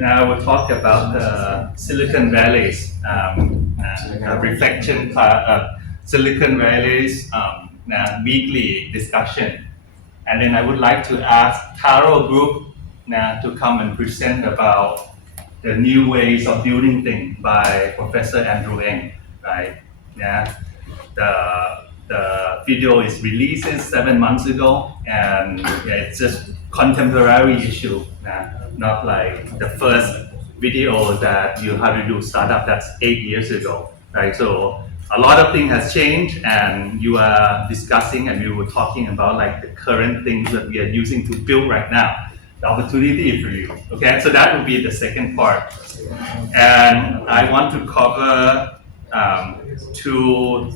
now we'll talk about the Silicon Valley's reflection, Silicon Valley's weekly discussion. And then I would like to ask Taro Group to come and present about the new ways of building things by Professor Andrew Ng, right? Yeah. The video is released 7 months ago, and it's just contemporary issue, not like the first video that you had to do startup that's 8 years ago, right? So a lot of things has changed, and you are discussing and we were talking about like the current things that we are using to build right now, the opportunity for you. Okay, so that would be the second part, and I want to cover two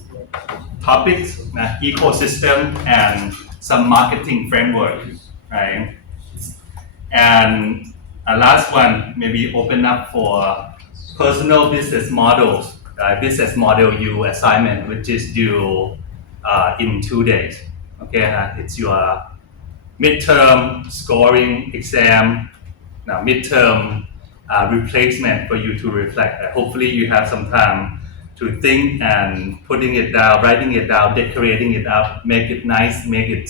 topics, ecosystem and some marketing framework, right? And a last one, maybe open up for personal business models, business model you assignment, which is due in 2 days. Okay, it's your midterm scoring exam, midterm replacement for you to reflect. Hopefully you have some time to think and putting it down, writing it down, decorating it up, make it nice, make it,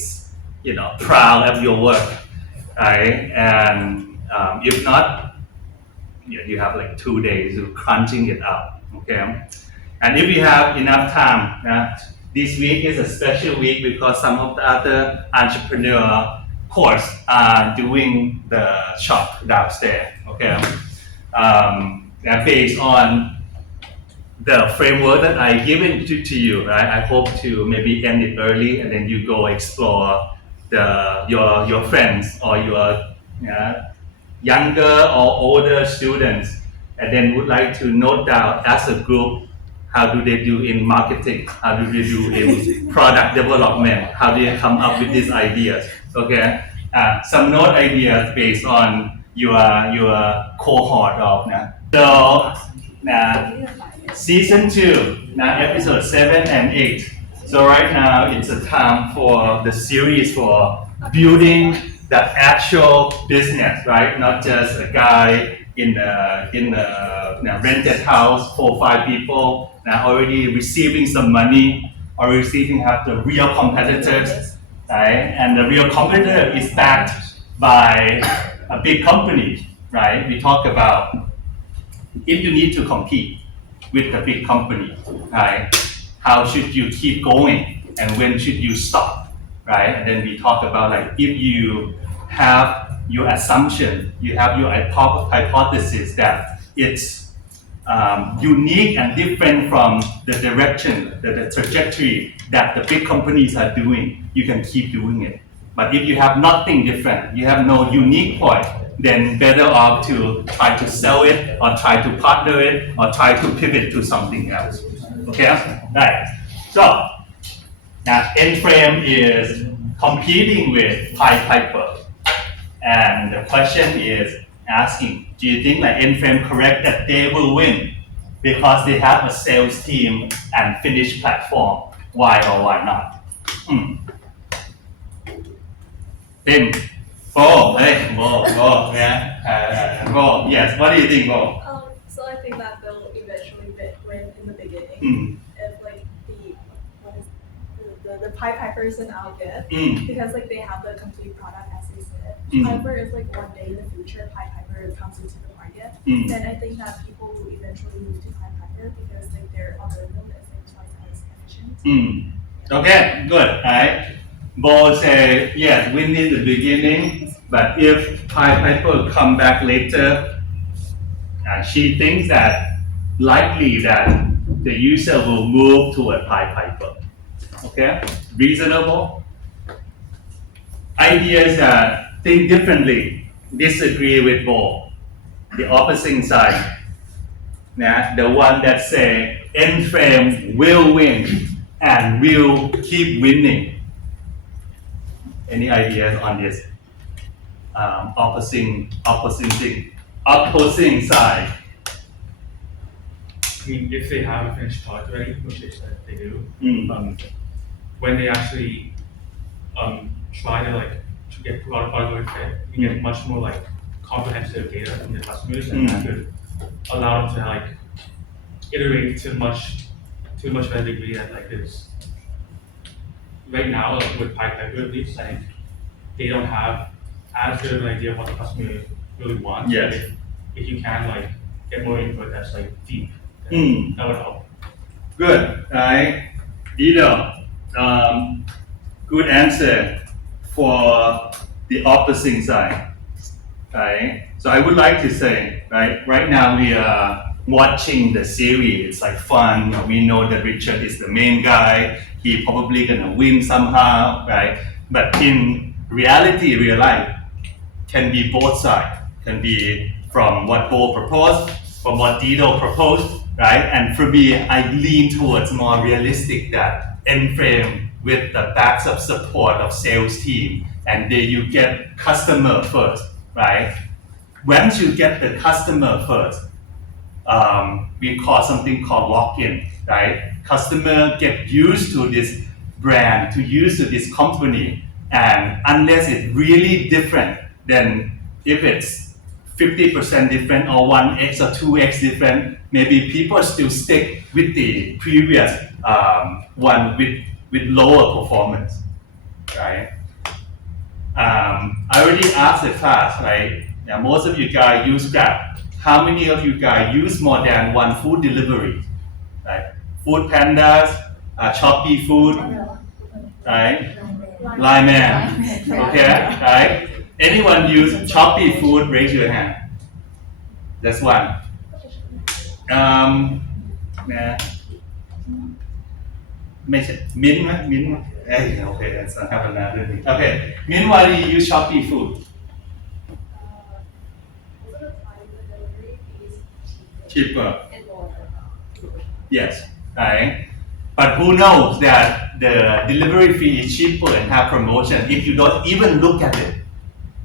proud of your work, right? And if not, you have like 2 days of crunching it up, okay? And if you have enough time, this week is a special week because some of the other entrepreneur course are doing the shop downstairs, okay? Based on the framework that I given to you, right? I hope to maybe end it early and then you go explore your friends or your younger or older students, and then would like to note down as a group how do they do in marketing, how do they do in product development, how do they come up with these ideas, okay? Some note ideas based on your cohort of so season 2, episode 7 and 8. So right now it's a time for the series for building the actual business, right? Not just a guy in the rented house, 4 or 5 people already receiving some money or have the real competitors, right? And the real competitor is backed by a big company, right? We talk about if you need to compete with the big company, right? How should you keep going and when should you stop, right? And then we talk about like if you have your assumption, you have your hypothesis that it's unique and different from the direction, the trajectory that the big companies are doing, you can keep doing it. But if you have nothing different, you have no unique point, then better off to try to sell it or try to partner it or try to pivot to something else. Okay, right. So now N-Frame is competing with Piper. And the question is asking, do you think that N-Frame correct that they will win because they have a sales team and finished platform? Why or why not? Tim, Bo, hey, Bo, Bo, yes, what do you think, Bo? So I think that they'll eventually win in the beginning. If like the Piper isn't out yet, because like they have the complete product as they said. However, if like one day in the future Piper comes into the market, then I think that people will eventually move to Piper because like their algorithm is like twice as efficient. Okay, good. All right. Bo say yes, win in the beginning, but if Piper come back later, she thinks that likely that the user will move to a Piper. Okay, reasonable. Ideas that think differently, disagree with Bo. The opposite side, the one that say N-Frame will win and will keep winning. Any ideas on this opposing side? I mean, if they have a finished product already, which they said they do, when they actually try to get product market fit, you get much more like comprehensive data from the customers, and that could allow them to like iterate to a much better degree that like is right now, like with PyPiper at least, I think they don't have as good of an idea of what the customer really wants. Yes. If you can like get more input that's like deep, that would help. Good, right? Dido, good answer for the opposite side, right? So I would like to say, right now we are watching the series. It's like fun. We know that Richard is the main guy. He probably gonna win somehow, right? But in reality, real life can be both sides. Can be from what Bo proposed, from what Dido proposed, right? And for me, I lean towards more realistic that end frame with the backs of support of sales team, and then you get customer first, right? Once you get the customer first, we call something called lock-in, right? Customer get used to this brand, to used to this company, and unless it's really different, then if it's 50% different or 1x or 2x different, maybe people still stick with the previous one with lower performance, right? I already asked the class, right? Yeah, most of you guys use Grab. How many of you guys use more than one food delivery? Right? Food Pandas, Shopee Food, right? Line Man, okay, right? Anyone use Shopee Food? Raise your hand. That's one. Nah. ไม่ใช่ Mint ไหม Mint ไหม okay, that's not have another thing. Okay, Mint, why do you use Shopee Food? Cheaper. Yes, right. But who knows that the delivery fee is cheaper and have promotion if you don't even look at it,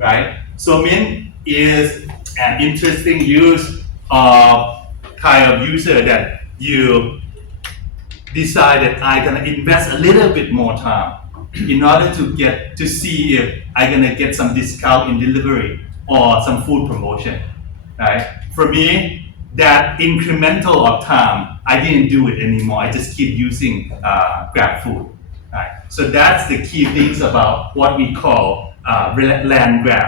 right? So Mint is an interesting use of kind of user that you decided I'm gonna invest a little bit more time in order to see if I'm gonna get some discount in delivery or some food promotion, right? For me, that incremental of time, I didn't do it anymore. I just keep using Grab Food, right? So that's the key things about what we call land grab.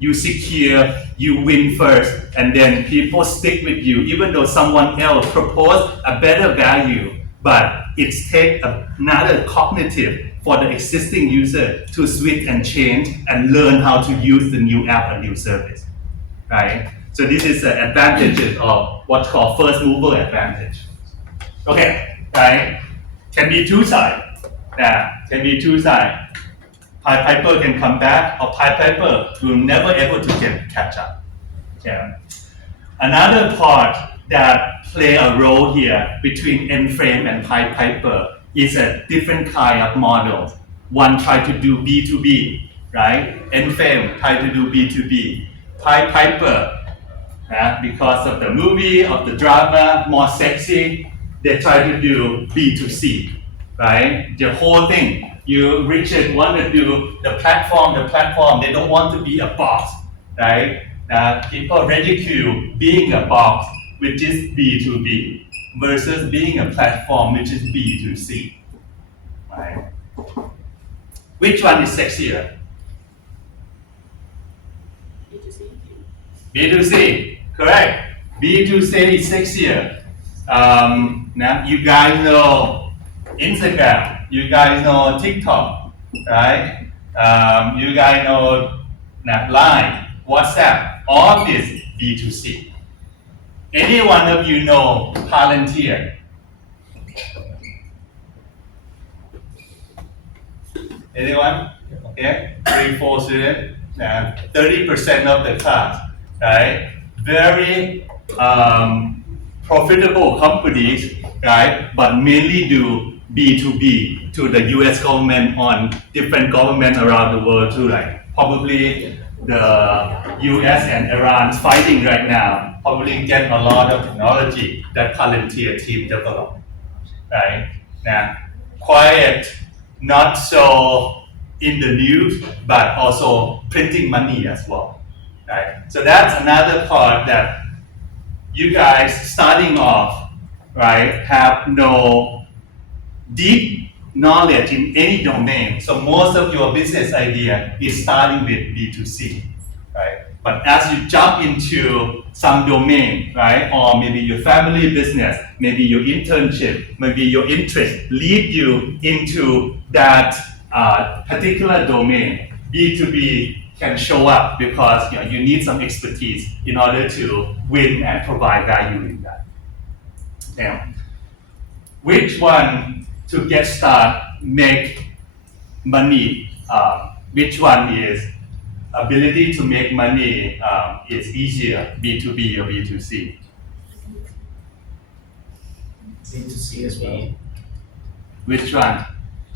You secure, you win first, and then people stick with you, even though someone else proposed a better value, but it's take another cognitive for the existing user to switch and change and learn how to use the new app and new service, right? So this is the advantages of what's called first mover advantage. Okay, right? Can be two sides. Can be two sides. PyPiper can come back, or PyPiper will never able to catch up. Okay. Another part that play a role here between Enframe and PyPiper is a different kind of model. One try to do B2B, right? Enframe try to do B2B. PyPiper, because of the movie, of the drama, more sexy, they try to do B2C, right? The whole thing. Richard want to do the platform, they don't want to be a box, right? People ridicule being a box, which is B2B, versus being a platform, which is B2C, right? Which one is sexier? B2C, correct. B2C is sexier. Now you guys know Instagram, you guys know TikTok, right? You guys know Line, WhatsApp, all this B2C. Any one of you know Palantir? Anyone? Okay, 3-4 students, 30% of the class, right? Very profitable companies, right? But mainly do B2B to the US government on different government around the world too, like probably the US and Iran is fighting right now, probably get a lot of technology that Palantir team developed, right? Now, quiet, not so in the news, but also printing money as well, right? So that's another part that you guys starting off, right, have no deep knowledge in any domain. So most of your business idea is starting with B2C, right? But as you jump into some domain, right, or maybe your family business, maybe your internship, maybe your interest lead you into that particular domain, B2B can show up because you need some expertise in order to win and provide value in that. Now, which one to get started make money? Which one is ability to make money is easier, B2B or B2C? B2C as well. Which one?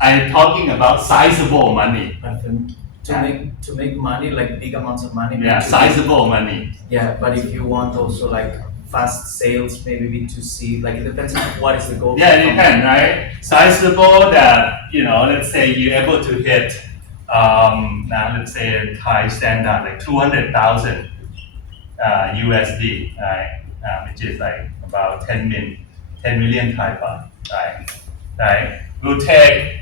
I'm talking about sizable money. But to make money, like big amounts of money. Yeah, B2B. sizable money. Yeah, but if you want also like fast sales, maybe B2C, like it depends on what is the goal. Yeah, it depends, right? Sizable that, let's say you're able to hit, now let's say a Thai standard, like 200,000 USD, right? Which is like about 10 million Thai baht, right? Will take,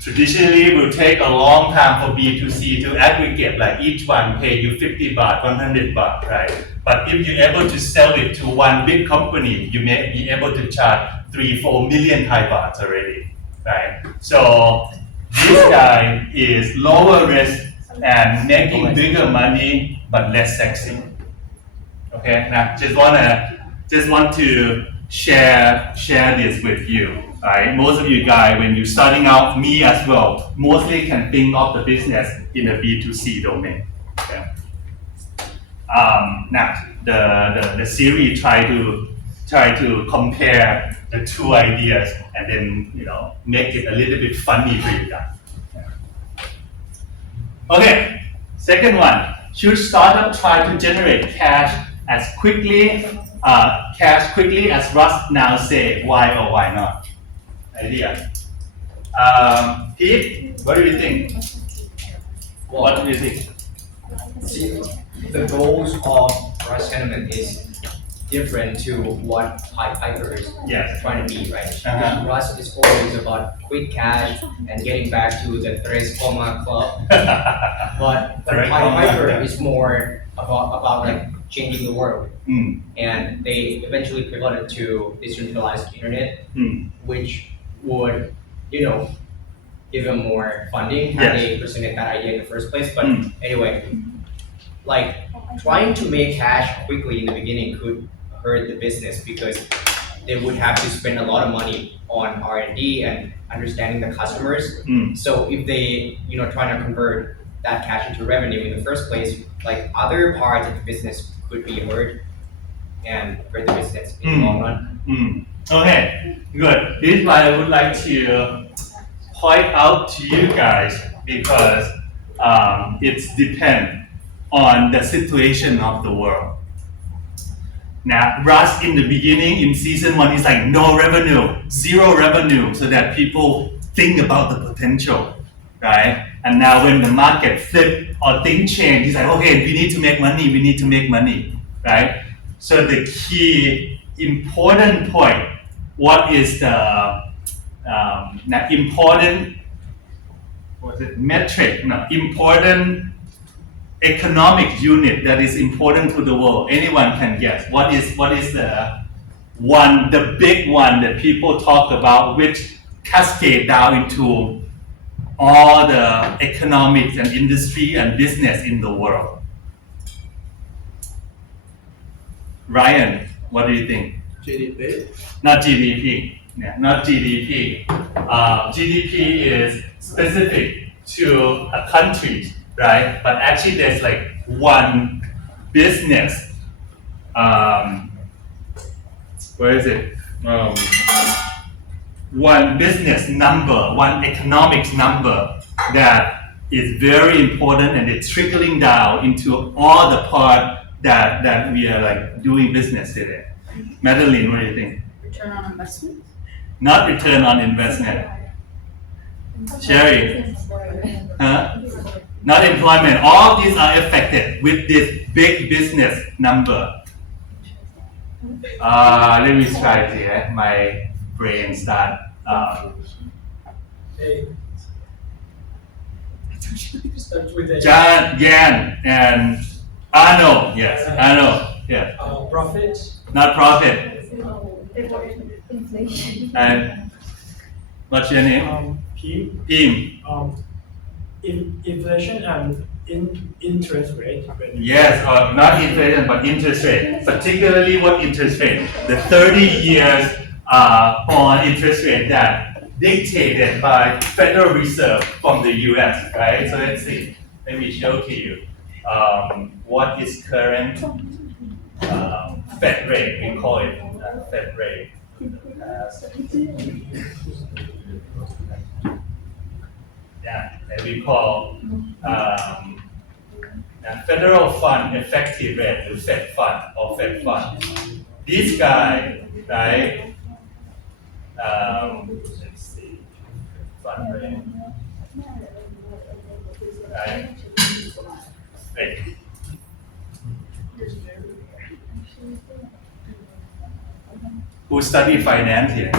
traditionally will take a long time for B2C to aggregate, like each one pay you 50 baht, 100 baht, right? But if you're able to sell it to one big company, you may be able to charge 3-4 million Thai bahts already, right? So this guy is lower risk and making bigger money but less sexy. Okay, now just want to share this with you. Right? Most of you guys, when you're starting out, me as well, mostly can think of the business in a B2C domain. Okay? Now, the series try to compare the two ideas and then make it a little bit funny for you guys. Okay, second one. Should startup try to generate cash quickly as Russ now say? Why or why not? Idea. Pete, what do you think? What do you think? See, the goals of Russ Henneman is different to what Piper is trying to be, right? Because Russ is always about quick cash and getting back to the Tres Coma club. but Piper is more about like changing the world. And they eventually pivoted to decentralized internet, which would, give them more funding had they presented that idea in the first place. But anyway, like trying to make cash quickly in the beginning could hurt the business because they would have to spend a lot of money on R&D and understanding the customers. So if they, trying to convert that cash into revenue in the first place, like other parts of the business could be hurt and hurt the business in the long run. Okay, good. This is why I would like to point out to you guys because it's depend on the situation of the world. Now, Russ in the beginning in season 1 is like no revenue, 0 revenue, so that people think about the potential, right? And now when the market flip or things change, he's like, okay, we need to make money, right? So the key important point, what is the important metric, important economic unit that is important to the world? Anyone can guess. What is the big one that people talk about, which cascade down into all the economics and industry and business in the world? Ryan, what do you think? GDP? Not GDP. Yeah, not GDP. GDP is specific to a country, right? But actually, there's like one business. Where is it? One business number, one economics number that is very important, and it's trickling down into all the part that we are like doing business today. Madeline, what do you think? Return on investment? Not return on investment. Sherry? Huh? Not employment. All of these are affected with this big business number. Let me try here. My brain start. John, Yan, and Arnold. Yes, Arnold. Yeah. Profit. Not profit. Inflation. And what's your name? P. Pim. Inflation and interest rate. Yes, not inflation, but interest rate. Particularly what interest rate? The 30 years on interest rate that dictated by Federal Reserve from the US, right? So let's see. Let me show to you what is current Fed rate. We call it Fed rate. Yeah, and we call federal fund effective rate, or Fed fund, or Fed fund. This guy, right? Let's see, fund rate. Right? Wait. Who study finance here?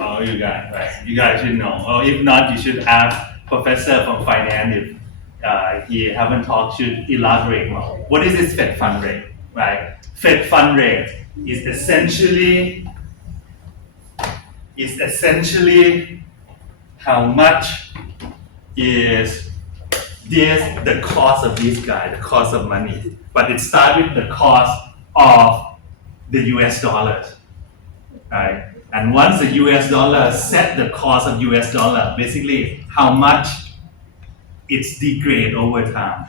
Oh, you guys, right? You guys should know. Or if not, you should ask professor from finance if he haven't talked, should elaborate more. What is this Fed fund rate, right? Fed fund rate is essentially how much is the cost of this guy, the cost of money. But it starts with the cost of the US dollars, right? And once the US dollar set the cost of US dollar, basically how much it's degrade over time,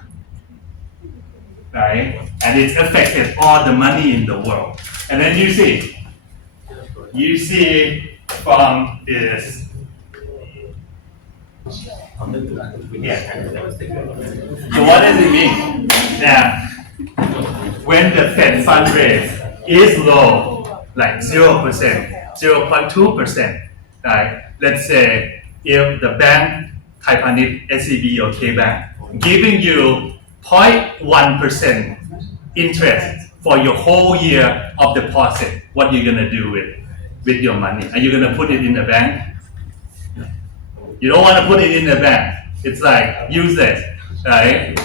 right? And it's affected all the money in the world. And then you see from this, yeah. So what does it mean? That when the Fed fund rate is low, like 0%, 0.2%, right? Let's say if the bank, Thai Panic, SCB or K-Bank, giving you 0.1% interest for your whole year of deposit, what are you gonna do with your money? Are you gonna put it in the bank? You don't wanna put it in the bank. It's like useless, right?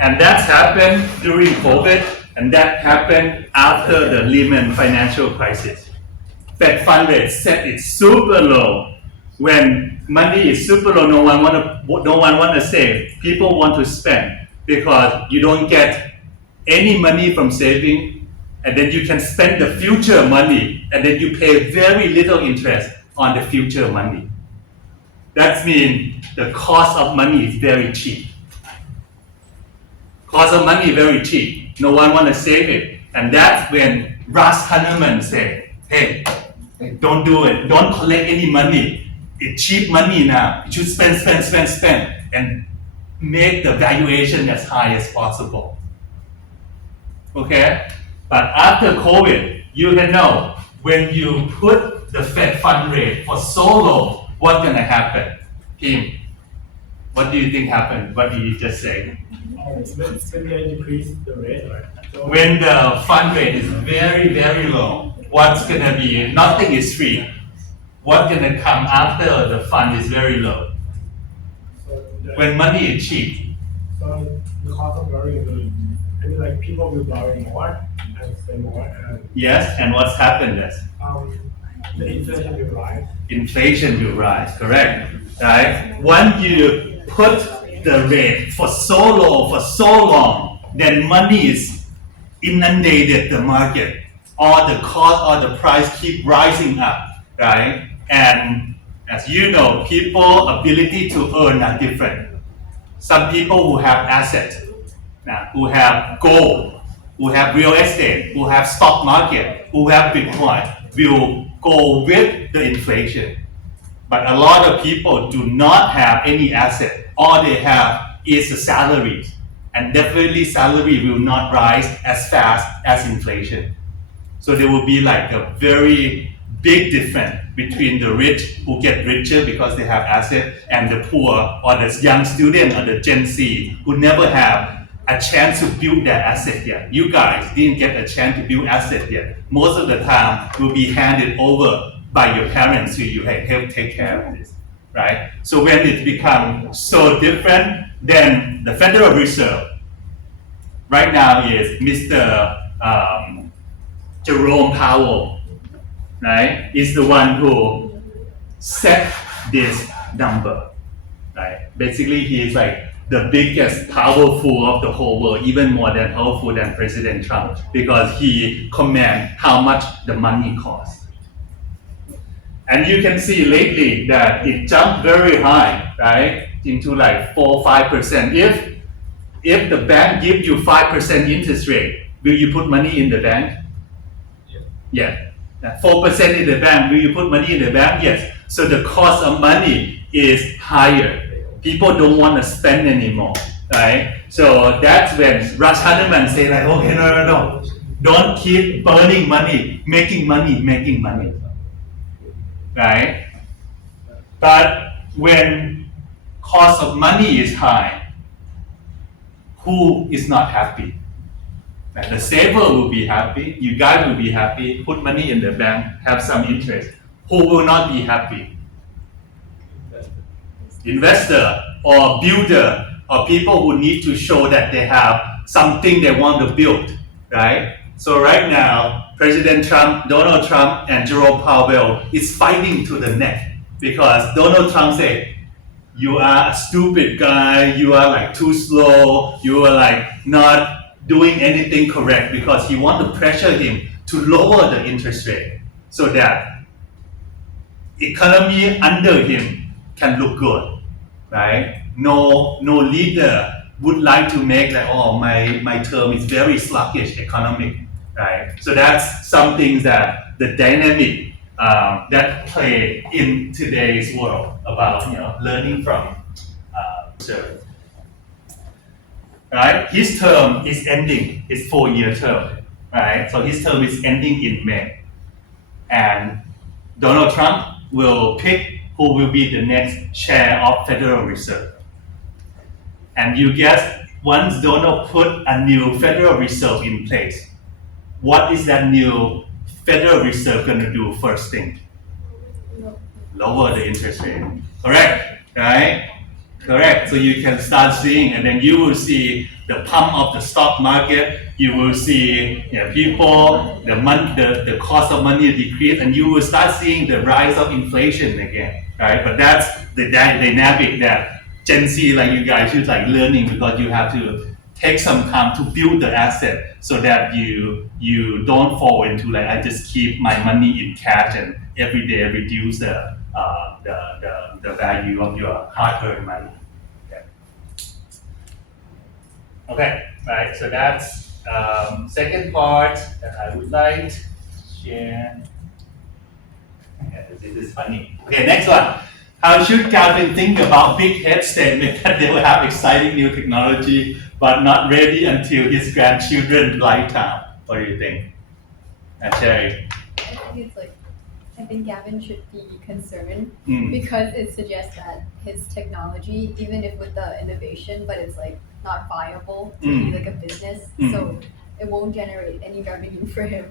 And that's happened during COVID, and that happened after the Lehman financial crisis. Fed fund rate set it super low. When money is super low, no one wanna save. People want to spend because you don't get any money from saving, and then you can spend the future money, and then you pay very little interest on the future money. That means the cost of money is very cheap. Cost of money is very cheap. No one want to save it. And that's when Russ Kahneman said, hey, don't do it. Don't collect any money. It's cheap money now. You should spend, and make the valuation as high as possible. Okay? But after COVID, you can know when you put the Fed fund rate for so low, what's going to happen? Kim, what do you think happened? What did you just say? When they decrease the rate, right? So When the fund rate is very, very low, what's going to be? Nothing is free. What's going to come after the fund is very low? When money is cheap. So the cost of borrowing will, I mean, like people will borrow more and spend more, and Yes, and what's happened is the inflation will rise. inflation will rise, correct? Right? When you put the rate for so low for so long, then money is inundated the market. All the cost, all the price keep rising up, right? And as you know, people's ability to earn are different. Some people who have assets, who have gold, who have real estate, who have stock market, who have Bitcoin, will go with the inflation. But a lot of people do not have any asset. All they have is the salaries. And definitely salary will not rise as fast as inflation. So there will be like a very big difference between the rich who get richer because they have assets and the poor or the young student or the Gen Z who never have a chance to build their asset yet. You guys didn't get a chance to build asset yet. Most of the time will be handed over by your parents who you help take care of this, right? So when it becomes so different, then the Federal Reserve right now is Mr. Jerome Powell, right? Is the one who set this number, right? Basically, he is like the biggest powerful of the whole world, even more than powerful than President Trump, because he commands how much the money costs. And you can see lately that it jumped very high, right? Into like 4-5%. If the bank gives you 5% interest rate, will you put money in the bank? Yeah. 4% in the bank, will you put money in the bank? Yes. So the cost of money is higher. People don't want to spend anymore, right? So that's when Rush Hanuman say like, okay, no. Don't keep burning money, making money, right? But when cost of money is high, who is not happy? Like the saver will be happy, you guys will be happy, put money in the bank, have some interest. Who will not be happy? Investor or builder or people who need to show that they have something they want to build, right? So right now, President Trump, Donald Trump, and Jerome Powell is fighting to the neck because Donald Trump said, you are a stupid guy, you are like too slow, you are like not doing anything correct, because he want to pressure him to lower the interest rate so that economy under him can look good, right? No leader would like to make like, oh, my term is very sluggish economic, right? So that's something that the dynamic that play in today's world about learning from research. Right? His term is ending, his 4-year term, right? So his term is ending in May. And Donald Trump will pick who will be the next chair of Federal Reserve. And you guess, once Donald put a new Federal Reserve in place, what is that new Federal Reserve going to do first thing? Lower the interest rate. Correct, right? Correct. So you can start seeing, and then you will see the pump of the stock market. You will see people, the cost of money decrease, and you will start seeing the rise of inflation again, right? But that's the dynamic that Gen Z like you guys should like learning, because you have to take some time to build the asset so that you don't fall into like, I just keep my money in cash and every day reduce the value of your hard-earned money. Okay, right. So that's second part that I would like to share. Okay, this is funny. Okay, next one. How should Calvin think about big head statement that they will have exciting new technology but not ready until his grandchildren's lifetime? What do you think? And Sherry. I think Gavin should be concerned because it suggests that his technology, even if with the innovation, but it's like not viable to be like a business, so it won't generate any revenue for him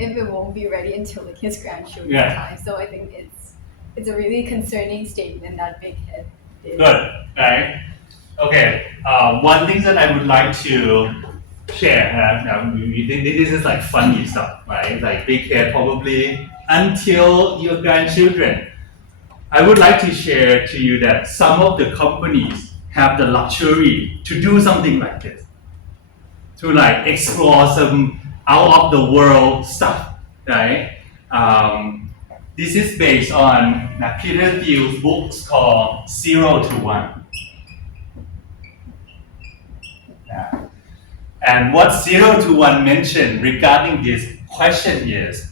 if it won't be ready until like his grandchildren's time. So I think it's a really concerning statement that Big Head did. Good, right? Okay, one thing that I would like to share, this is like funny stuff, right? Like Big Head probably until your grandchildren. I would like to share to you that some of the companies have the luxury to do something like this, to like explore some out of the world stuff, right? This is based on Peter Thiel's books called 0 to 1. And what 0 to 1 mentioned regarding this question is,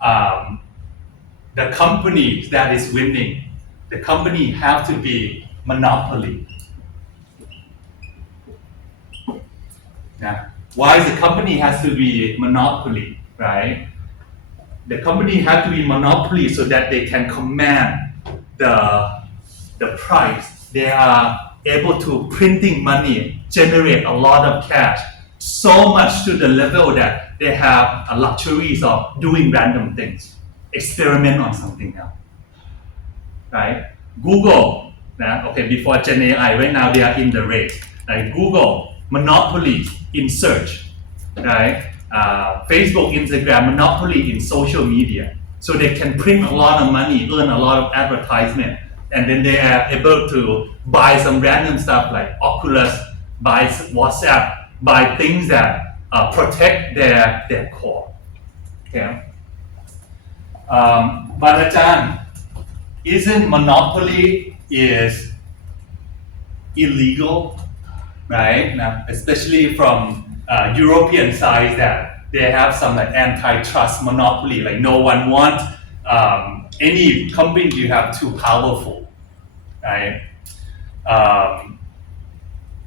the company that is winning, the company have to be monopoly. Why the company has to be monopoly, right? the company have to be monopoly so that they can command the price. They are able to printing money, generate a lot of cash, so much to the level that they have a luxuries of doing random things, experiment on something else, right? Google, okay, before Gen AI, right now they are in the race. Like Google, monopoly in search, right? Facebook, Instagram, monopoly in social media. So they can print a lot of money, earn a lot of advertisement, and then they are able to buy some random stuff like Oculus, buy WhatsApp, buy things that protect their core. Okay. But Ajahn, isn't monopoly is illegal, right? Now, especially from European side that they have some like antitrust monopoly, like no one wants any company you have too powerful, right?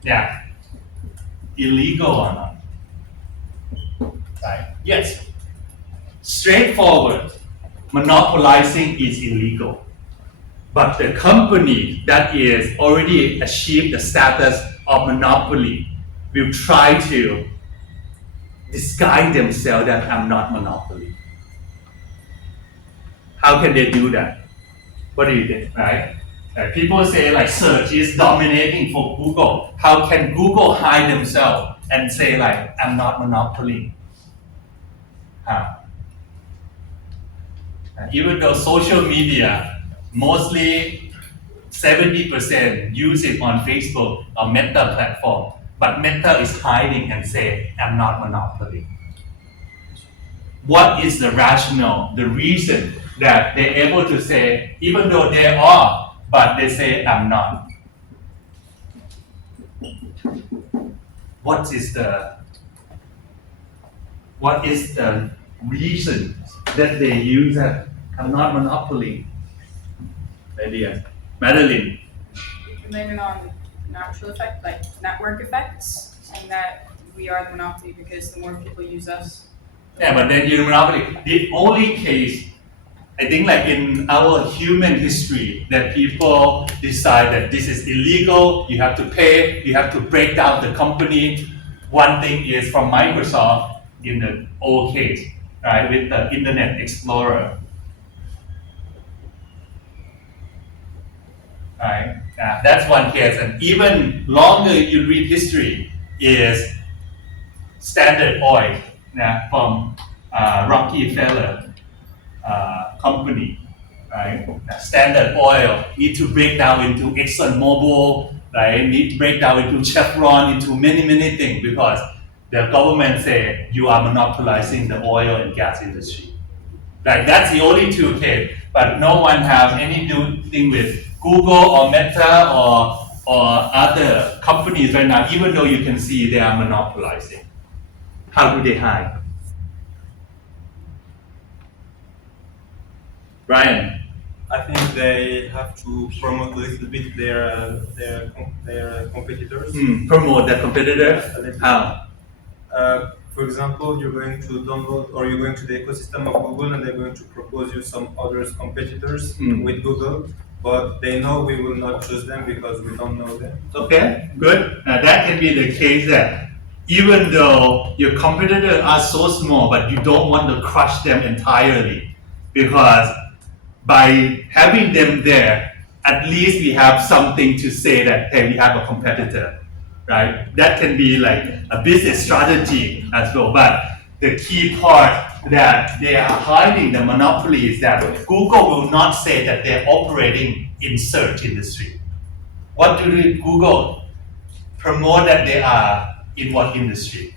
Yeah, illegal or not? Right? Yes. Straightforward. Monopolizing is illegal. But the company that is already achieved the status of monopoly will try to disguise themselves that I'm not monopoly. How can they do that? What do you think, right? People say like search is dominating for Google. How can Google hide themselves and say like I'm not monopoly? How? Even though social media, mostly 70% use it on Facebook or Meta platform, but Meta is hiding and say, I'm not monopoly. What is the rationale, the reason that they're able to say, even though they are, but they say, I'm not? What is the reason that they use that I'm not monopoly? Idea. Madeline. You blame it on natural effect, like network effects, saying that we are the monopoly because the more people use us. Yeah, but then you're monopoly. The only case, I think like in our human history, that people decide that this is illegal, you have to pay, you have to break down the company. One thing is from Microsoft in the old case, right, with the Internet Explorer. Right? That's one case, and even longer you read history is Standard Oil from Rockefeller company. Right? Standard Oil need to break down into ExxonMobil, right? Need to break down into Chevron, into many things because the government say you are monopolizing the oil and gas industry. Like that's the only two cases, but no one has anything with Google or Meta or other companies right now, even though you can see they are monopolizing. How do they hide? Brian. I think they have to promote a little bit their competitors. Promote their competitors? How? For example, you're going to download or you're going to the ecosystem of Google and they're going to propose you some other competitors with Google, but they know we will not choose them because we don't know them. Okay, good. That can be the case that even though your competitors are so small, but you don't want to crush them entirely because by having them there, at least we have something to say that, hey, we have a competitor, right? That can be like a business strategy as well. But the key part that they are hiding the monopoly is that Google will not say that they're operating in search industry. What do Google promote that they are in what industry?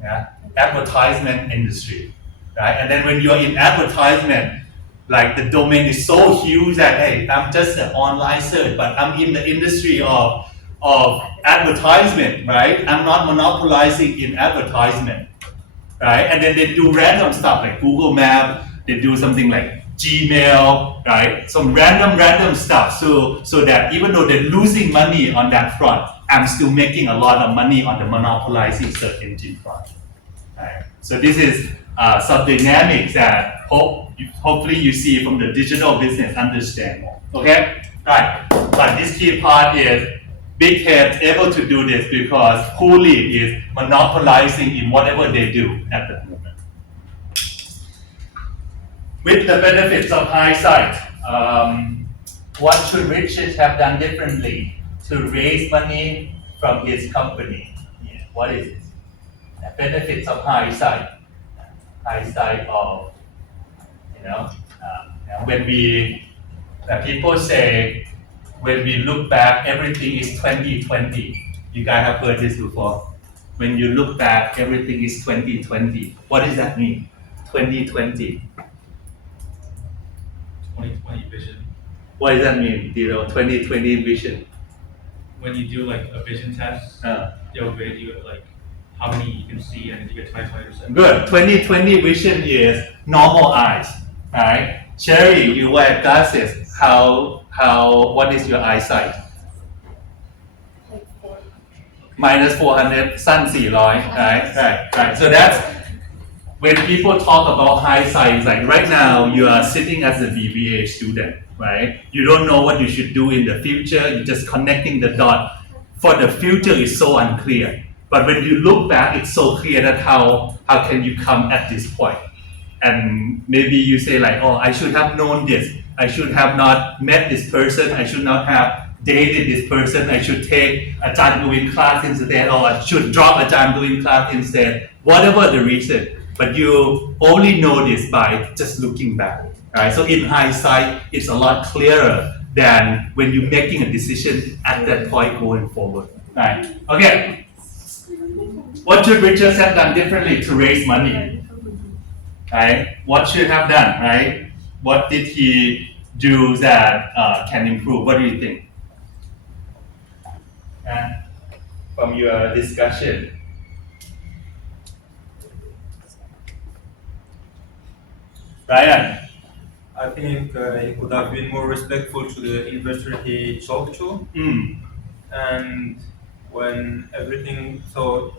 Yeah, advertisement industry, right? And then when you're in advertisement, like the domain is so huge that hey, I'm just an online search, but I'm in the industry of advertisement, right? I'm not monopolizing in advertisement, right? And then they do random stuff like Google Map, they do something like Gmail, right? Some random stuff so that even though they're losing money on that front, I'm still making a lot of money on the monopolizing search engine front. Right? So this is some dynamics that hopefully you see from the digital business understand. Okay, right. But this key part is big head able to do this because Cooley is monopolizing in whatever they do at the moment. With the benefits of hindsight, what should Richard have done differently to raise money from his company? Yeah, what is it? The benefits of hindsight. Hindsight of, when people say, when we look back, everything is 2020. You guys have heard this before. When you look back, everything is 2020. What does that mean? 2020. 2020 vision. What does that mean, Diro? 2020 vision. When you do like a vision test, they'll grade you at like how many you can see, and if you get 20%. Good. 2020 vision is normal eyes. Alright? Cherry, you wear glasses. What is your eyesight? Like 4. Minus 400, sun 400, right. So that's when people talk about hindsight, it's like right now you are sitting as a BBA student, right? You don't know what you should do in the future, you're just connecting the dot. For the future is so unclear. But when you look back, it's so clear that how can you come at this point? And maybe you say like, oh, I should have known this. I should have not met this person. I should not have dated this person. I should take a Ajahn Gawin class instead, or I should drop a Ajahn Gawin class instead. Whatever the reason. But you only know this by just looking back. Right? So in hindsight, it's a lot clearer than when you're making a decision at that point going forward. Right? Okay. What should Richards have done differently to raise money? Right? What should have done? Right? What did he do that can improve? What do you think? From your discussion. Ryan. I think he could have been more respectful to the investor he talked to. And when everything, so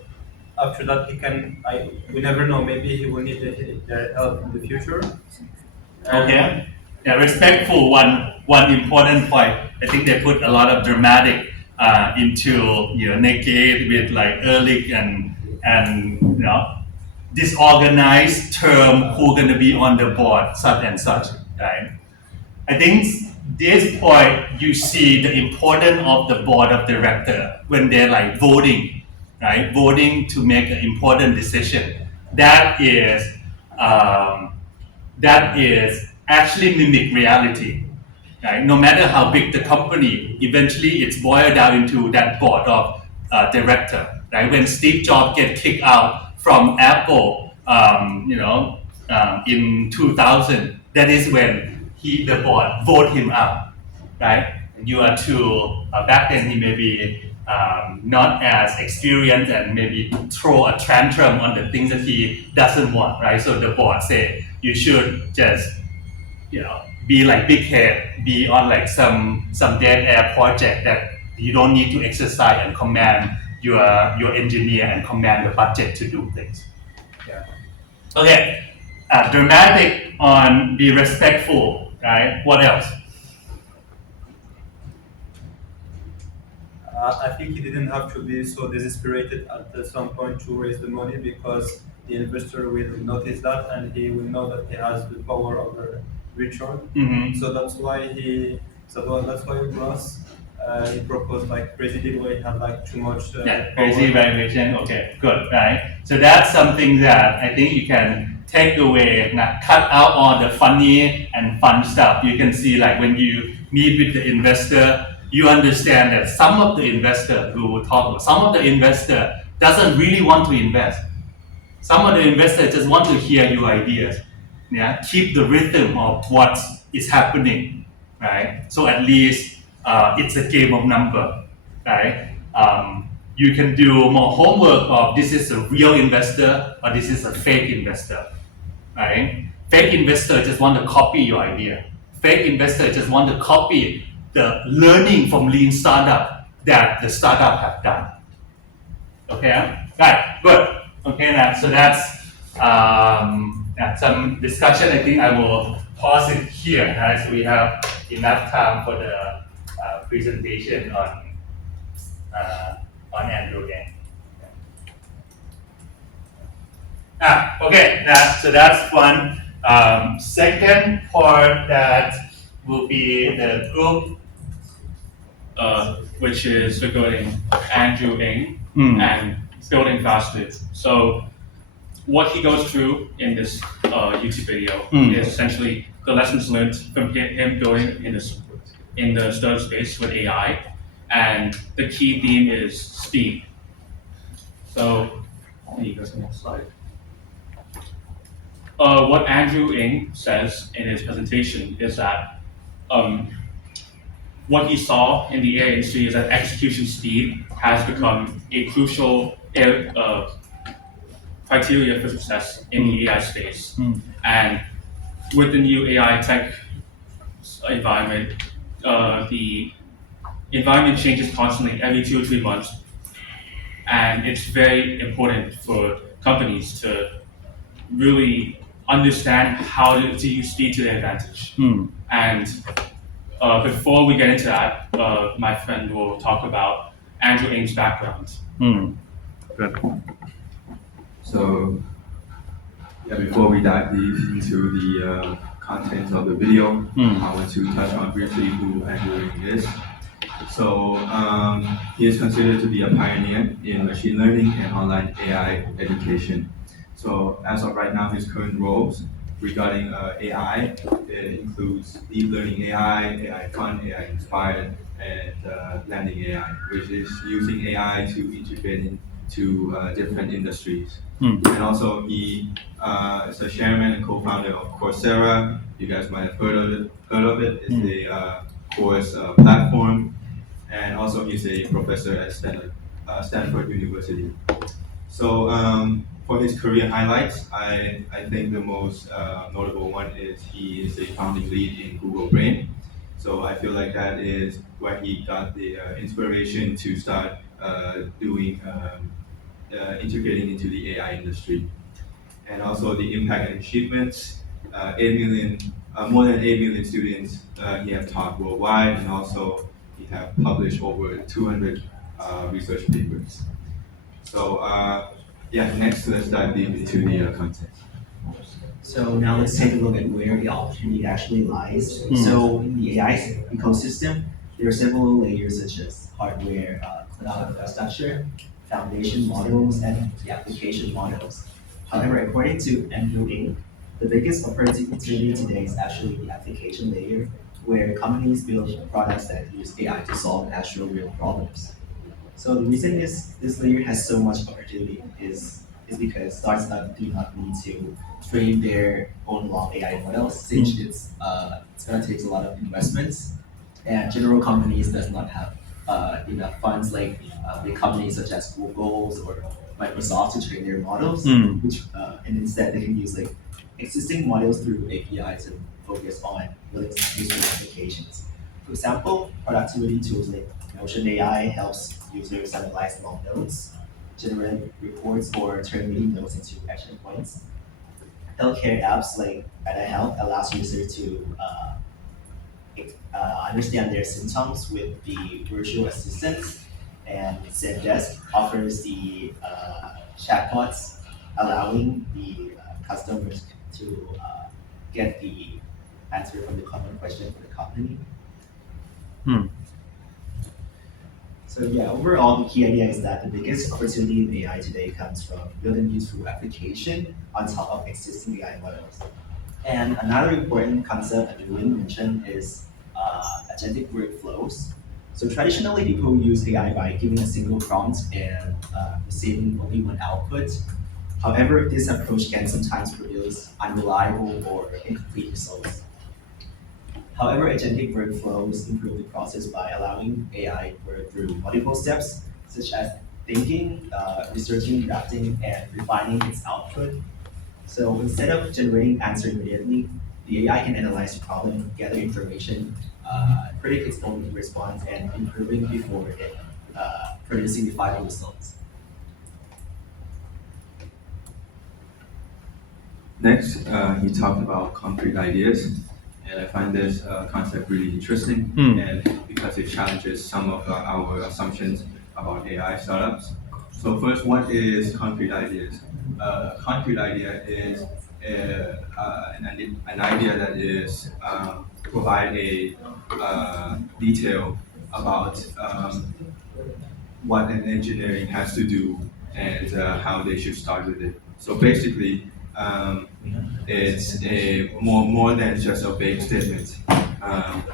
after that we never know, maybe he will need their help in the future. Okay. Yeah, respectful, one important point. I think they put a lot of dramatic into negate with like Ehrlich and disorganized term who gonna be on the board, such and such, right? I think this point you see the importance of the board of director when they're like voting, right? Voting to make an important decision. That is actually mimic reality. Right? No matter how big the company, eventually it's boiled down into that board of director. Right? When Steve Jobs get kicked out from Apple, in 2000, that is when the board vote him out. Right? You are back then he may be not as experienced and maybe throw a tantrum on the things that he doesn't want. Right? So the board say you should just be like big head, be on like some dead air project that you don't need to exercise and command your engineer and command the budget to do things. Yeah. Okay, dramatic on be respectful, right? What else? I think he didn't have to be so desesperated at some point to raise the money, because the investor will notice that and he will know that he has the power over Richard. So that's why Ross he proposed like crazy deal where he had like too much crazy valuation. Okay, good, right? So that's something that I think you can take away, cut out all the funny and fun stuff. You can see like when you meet with the investor, you understand that some of the investor doesn't really want to invest. Some of the investors just want to hear your ideas. Yeah, keep the rhythm of what is happening, right? So at least it's a game of number, right? You can do more homework of this is a real investor or this is a fake investor, right? Fake investor just want to copy your idea. Fake investor just want to copy the learning from lean startup that the startup have done. Okay, right, good. Okay, so that's some discussion. I think I will pause it here as we have enough time for the presentation on Andrew Ng. Okay, so that's one. Second part that will be the group, which is regarding Andrew Ng and building faster. So what he goes through in this YouTube video is essentially the lessons learned from him going in the startup space with AI, and the key theme is speed. So, can you go to the next slide? What Andrew Ng says in his presentation is that what he saw in the AI industry is that execution speed has become a crucial criteria for success in the AI space. And with the new AI tech environment, the environment changes constantly every 2 or 3 months. And it's very important for companies to really understand how to use speed to their advantage. And before we get into that, my friend will talk about Andrew Ng's background. Good. So, before we dive deep into the content of the video, I want to touch on briefly who Andrew Ng is. So, he is considered to be a pioneer in machine learning and online AI education. So, as of right now, his current roles regarding AI, it includes deep learning AI, AI fun, AI inspired, and landing AI, which is using AI to integrate into different industries. And also he is a chairman and co-founder of Coursera. You guys might have heard of it. It's a course platform. And also he's a professor at Stanford University. So for his career highlights, I think the most notable one is he is a founding lead in Google Brain. So I feel like that is where he got the inspiration to start integrating into the AI industry. And also the impact and achievements, more than 8 million students he have taught worldwide, and also he have published over 200 research papers. So next let's dive deep into the content. So now let's take a look at where the opportunity actually lies. So in the AI ecosystem, there are several layers such as hardware, cloud infrastructure, foundation models, and the application models. However, according to Andrew Ng, the biggest opportunity today is actually the application layer, where companies build products that use AI to solve actual real problems. So the reason this layer has so much opportunity is because startups do not need to train their own long AI models, since it's going to take a lot of investments, and general companies does not have enough funds like big companies such as Google or Microsoft to train their models, which and instead they can use like existing models through APIs and focus on building useful applications. For example, productivity tools like Notion AI helps users analyze long notes, generate reports, or turn meeting notes into action points. Healthcare apps like BetterHealth allows users to understand their symptoms with the virtual assistants, and Zendesk offers the chatbots, allowing the customers to get the answer from the common question for the company. So overall, the key idea is that the biggest opportunity in AI today comes from building useful application on top of existing AI models. And another important concept that William mentioned is agentic workflows. So traditionally, people use AI by giving a single prompt and receiving only one output. However, this approach can sometimes produce unreliable or incomplete results. However, agentic workflows improve the process by allowing AI to work through multiple steps, such as thinking, researching, drafting, and refining its output. So instead of generating answer immediately, the AI can analyze the problem, gather information, predict its own response, and improving before it producing the final results. Next, he talked about concrete ideas, and I find this concept really interesting, and because it challenges some of our assumptions about AI startups. So first, what is concrete ideas? Concrete idea is an idea that is provide a detail about what an engineering has to do and how they should start with it. So basically, it's a more than just a vague statement.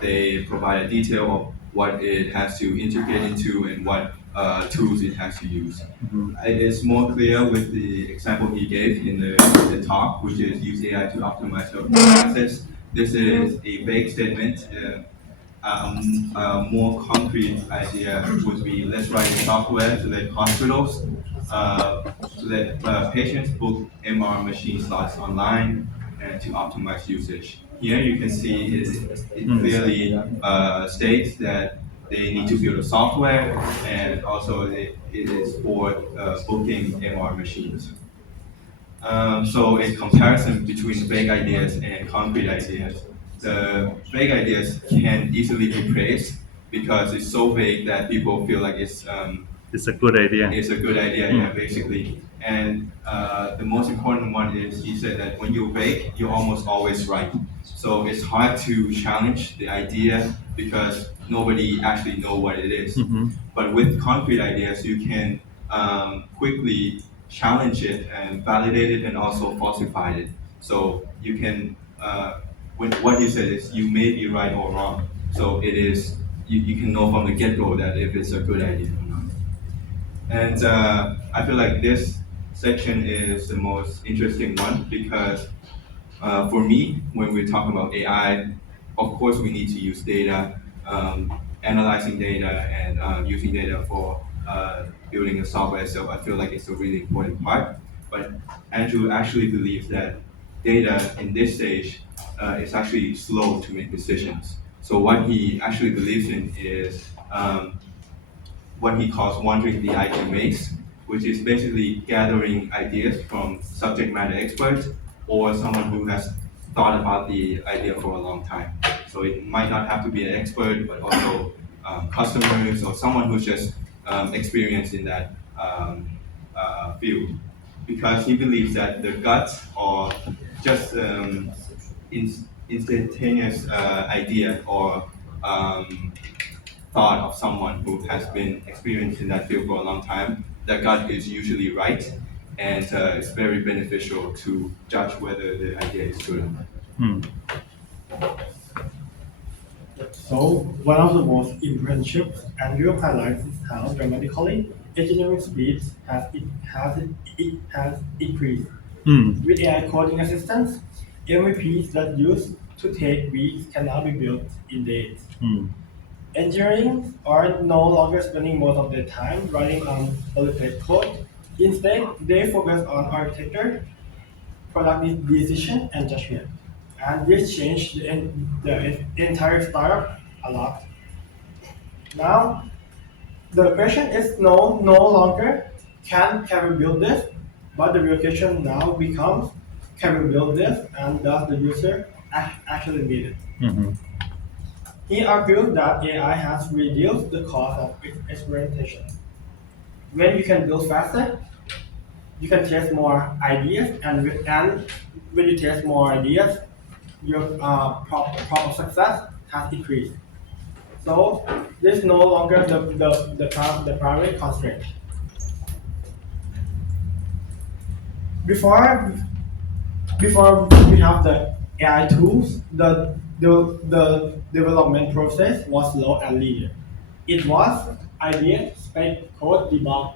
They provide a detail of what it has to integrate into and what tools it has to use. It is more clear with the example he gave in the talk, which is use AI to optimize your process. This is a vague statement. A more concrete idea would be let's write software to let hospitals, to let patients book MR machine slots online and to optimize usage. Here you can see it clearly states that they need to build a software and also it is for booking MR machines. So a comparison between vague ideas and concrete ideas. The vague ideas can easily be praised because it's so vague that people feel like it's It's a good idea. it's a good idea, yeah, basically. And the most important one is he said that when you're vague, you're almost always right. So it's hard to challenge the idea because nobody actually know what it is. But with concrete ideas, you can quickly challenge it and validate it and also falsify it. So you can, when what you said is you may be right or wrong. So it is, you can know from the get-go that if it's a good idea or not. And I feel like this section is the most interesting one because for me, when we're talking about AI, of course we need to use data, analyzing data and using data for building a software. So I feel like it's a really important part. But Andrew actually believes that data in this stage is actually slow to make decisions. So what he actually believes in is what he calls wandering the idea maze, which is basically gathering ideas from subject matter experts or someone who has thought about the idea for a long time. So it might not have to be an expert, but also customers or someone who's just experienced in that field. Because he believes that the guts or just instantaneous idea or thought of someone who has been experienced in that field for a long time, that gut is usually right, and it's very beneficial to judge whether the idea is good or not. So one of the most impressive Andrew highlights is how dramatically engineering speed has increased. With AI coding assistance, MVPs that used to take weeks can now be built in days. Engineers are no longer spending most of their time writing boilerplate code. Instead, they focus on architecture, product decision, and judgment. And this changed the entire startup a lot. Now, the question is no longer can we build this, but the real question now becomes can we build this and does the user actually need it? He argued that AI has reduced the cost of experimentation. When you can build faster, you can test more ideas, and when you test more ideas, your problem success has increased. So this is no longer the primary constraint. Before before we have the AI tools, the development process was slow and linear. It was idea, spec, code, debug,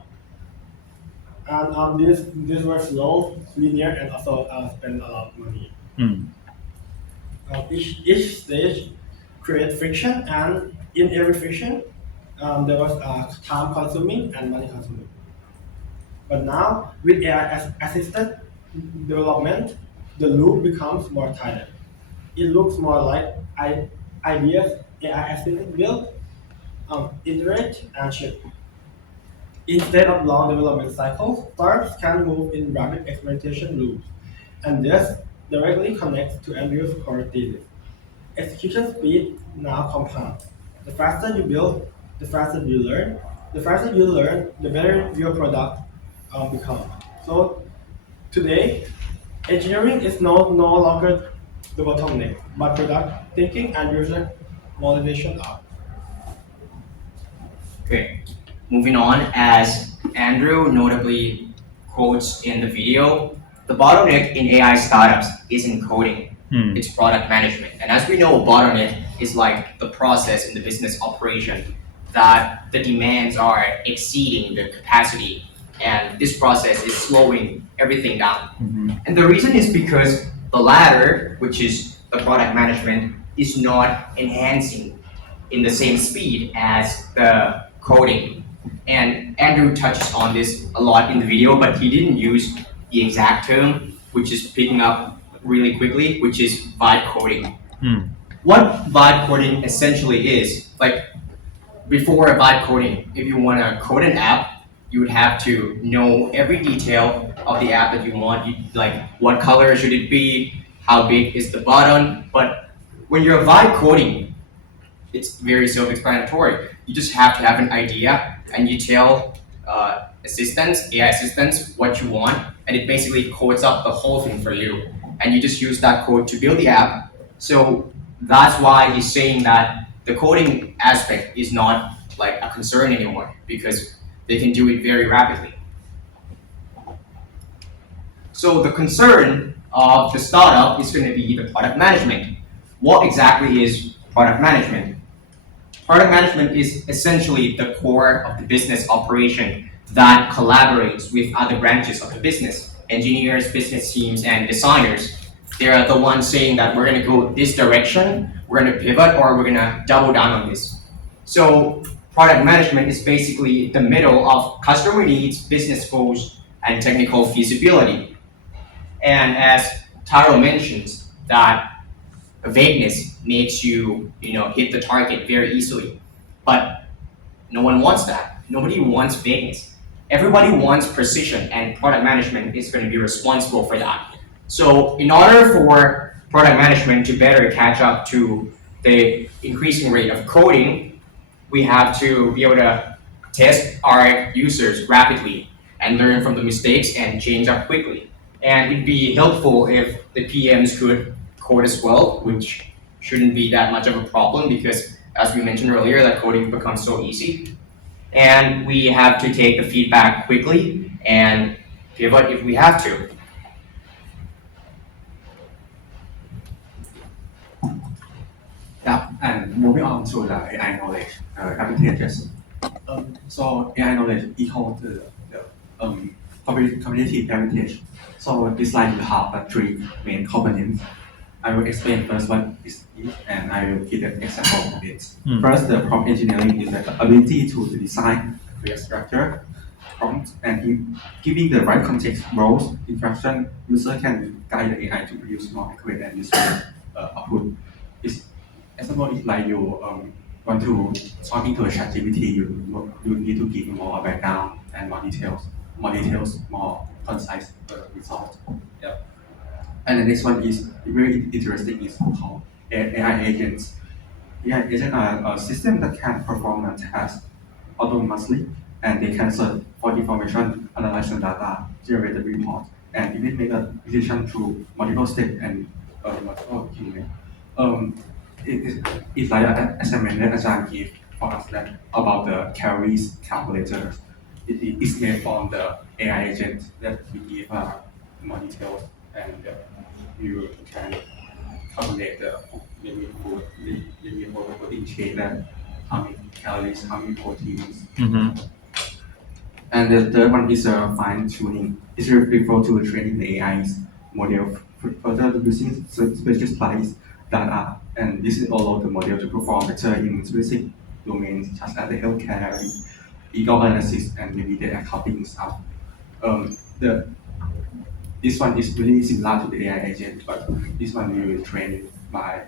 and this was slow, linear, and also spend a lot of money. Each stage create friction, and in every friction, there was time consuming and money consuming. But now, with AI assisted development, the loop becomes more tighter. It looks more like ideas AI assisted build, iterate, and ship. Instead of long development cycles, startups can move in rapid experimentation loops. and this directly connects to Andrew's core thesis. Execution speed now compounds. The faster you build, the faster you learn. The faster you learn, the better your product becomes. So today, engineering is no longer the bottleneck, but product thinking and user motivation are. Okay, moving on, as Andrew notably quotes in the video, the bottleneck in AI startups isn't coding, it's product management. And as we know, bottleneck is like the process in the business operation that the demands are exceeding the capacity, and this process is slowing everything down. And the reason is because the latter, which is the product management, is not enhancing in the same speed as the coding. And Andrew touched on this a lot in the video, but he didn't use the exact term, which is picking up really quickly, which is vibe coding. What vibe coding essentially is, like before vibe coding, if you want to code an app, you would have to know every detail of the app that you want, like what color should it be, how big is the button. But when you're vibe coding, it's very self-explanatory. You just have to have an idea, and you tell AI assistants, what you want, and it basically codes up the whole thing for you. And you just use that code to build the app. So that's why he's saying that the coding aspect is not like a concern anymore, because they can do it very rapidly. So the concern of the startup is going to be the product management. What exactly is product management? Product management is essentially the core of the business operation that collaborates with other branches of the business. Engineers, business teams, and designers. They're the ones saying that we're going to go this direction, we're going to pivot, or we're going to double down on this. So product management is basically the middle of customer needs, business goals, and technical feasibility. And as Taro mentions, that vagueness makes you, hit the target very easily. But no one wants that. Nobody wants vagueness. Everybody wants precision, and product management is going to be responsible for that. So in order for product management to better catch up to the increasing rate of coding, we have to be able to test our users rapidly and learn from the mistakes and change up quickly. And it'd be helpful if the PMs could code as well, which shouldn't be that much of a problem because, as we mentioned earlier, that coding becomes so easy. And we have to take the feedback quickly and pivot if we have to. Yeah, and moving on to the AI knowledge advantages. So AI knowledge equals the competitive advantage. So this slide you have the three main components. I will explain first what is it, and I will give an example of it. First, the prompt engineering is the ability to design, create structure, prompt, and giving the right context, roles, instruction, user can guide the AI to produce more accurate and useful output. Example is like you want to talking to a ChatGPT, you need to give more background and more details, more concise results. Yeah. And the next one is very interesting is called AI agents. AI agents are a system that can perform a task autonomously, and they can search for information, analyze the data, generate the report, and even make a decision through multiple steps and multiple human. It's like an assignment that Ajahn gave for us that about the calories calculators. It is made from the AI agent that we give more details, and you can calculate the limit for the protein chain, that how many calories, how many proteins. And the third one is fine tuning. It's referred to training the AI's model further using specialized data, and this allows the model to perform better in specific domains such as the healthcare, legal analysis, and maybe the accounting stuff. This one is really similar to the AI agent, but this one we will train it by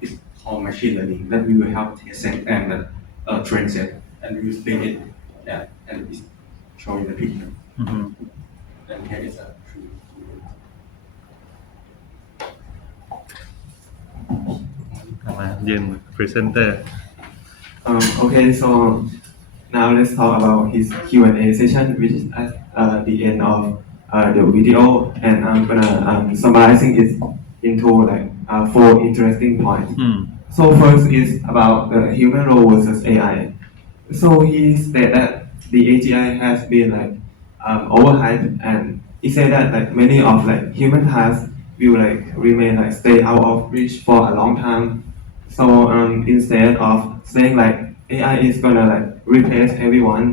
it's called machine learning, that we will have test set and train set, and we will train it, yeah, and it's showing the picture. And here is a tree. ยืน presenter Okay, so now let's talk about his Q&A session, which is at the end of the video, and I'm gonna summarizing it into like 4 interesting points. So first is about the human role versus AI. So he said that the AGI has been like overhyped, and he said that like many of like human tasks will like remain like stay out of reach for a long time. So instead of saying like AI is gonna like replace everyone,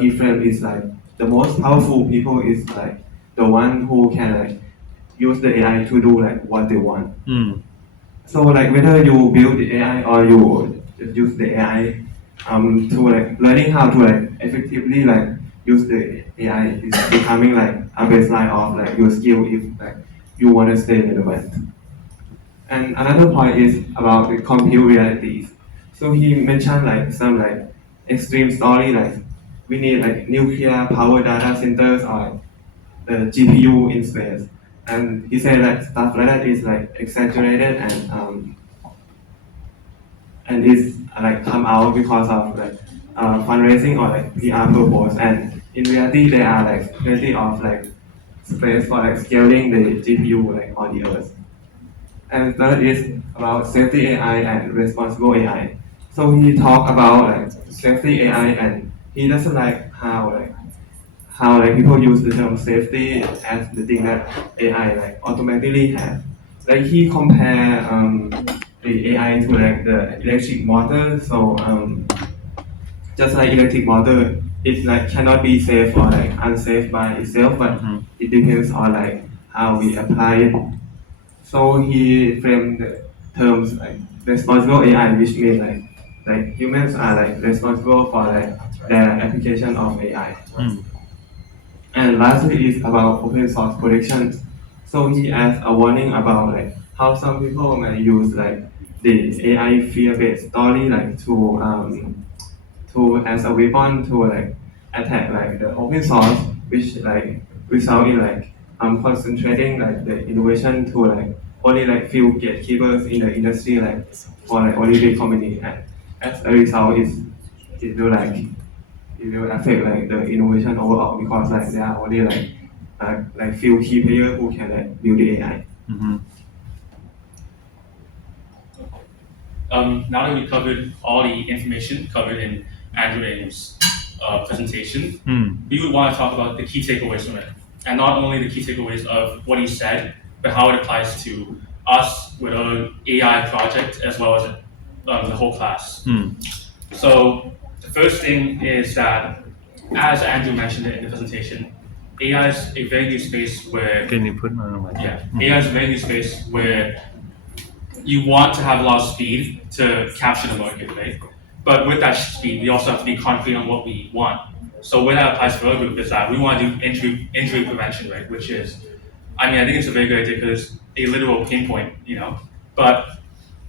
he framed is like the most powerful people is like the one who can like use the AI to do like what they want. So like whether you build the AI or you just use the AI to like learning how to like effectively like use the AI is becoming like a baseline of like your skill if like you want to stay relevant. And another point is about the compute realities. So he mentioned like some like extreme story like we need like nuclear power data centers or like, the GPU in space. And he said that stuff like that is like exaggerated and is like come out because of like fundraising or like PR purpose. And in reality, there are like plenty of like space for like scaling the GPU like on the earth. And third is about safety AI and responsible AI. So he talked about like safety AI and he doesn't like how like people use the term safety as the thing that AI like automatically has. Like he compare the AI to like the electric motor. So just like electric motor, it like cannot be safe or like unsafe by itself, but it depends on like how we apply it. So he framed the terms like responsible AI, which means like humans are like responsible for like the application of AI. And lastly is about open source protection. So he has a warning about like how some people may use like the AI fear-based story like to as a weapon to like attack like the open source, which like result in like concentrating like the innovation to like only like few gatekeepers in the industry like for like only big company, and as a result it will like it will affect like the innovation overall because like there are only like few key players who can like build the AI. Now that we covered all the information covered in Andrew Ames' presentation, we would want to talk about the key takeaways from it. And not only the key takeaways of what he said, but how it applies to us with our AI project as well as the whole class. So the first thing is that, as Andrew mentioned it in the presentation, AI is a very new space where AI is a very new space where you want to have a lot of speed to capture the market, right? But with that speed, we also have to be concrete on what we want. So where that applies for our group is that we want to do injury prevention, right? Which is, I mean, I think it's a very good idea because it's a literal pain point, you know. But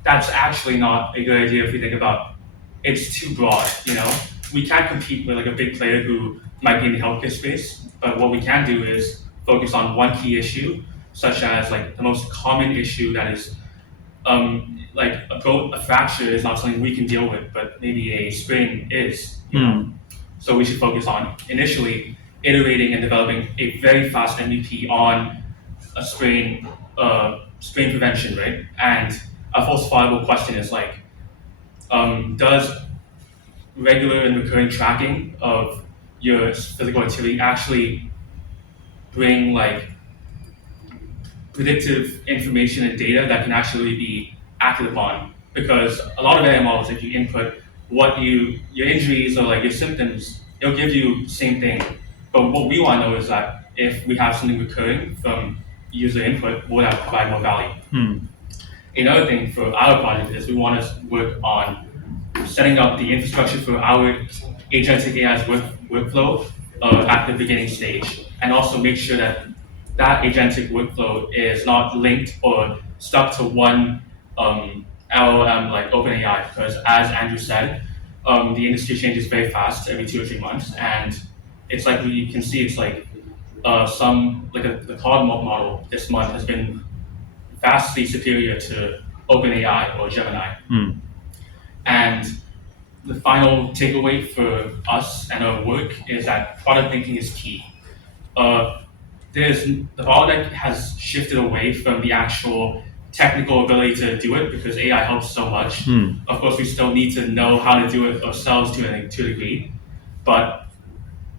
that's actually not a good idea if we think about it's too broad, you know. We can't compete with like a big player who might be in the healthcare space, but what we can do is focus on one key issue, such as like the most common issue that is like a fracture is not something we can deal with, but maybe a sprain is. You know? So we should focus on initially iterating and developing a very fast MVP on a sprain prevention, right? And a falsifiable question is like, does regular and recurring tracking of your physical activity actually bring like predictive information and data that can actually be acted upon? Because a lot of AI models, if you input what your injuries or like your symptoms, it'll give you the same thing. But what we want to know is that if we have something recurring from user input, will that provide more value? Another thing for our project is we want to work on setting up the infrastructure for our agentic AI's workflow at the beginning stage, and also make sure that that agentic workflow is not linked or stuck to one LLM like OpenAI, because as Andrew said, the industry changes very fast every 2 or 3 months, and it's like we can see it's like the Claude model this month has been vastly superior to OpenAI or Gemini. And the final takeaway for us and our work is that product thinking is key. The bottleneck has shifted away from the actual technical ability to do it because AI helps so much. Of course, we still need to know how to do it ourselves to a degree, but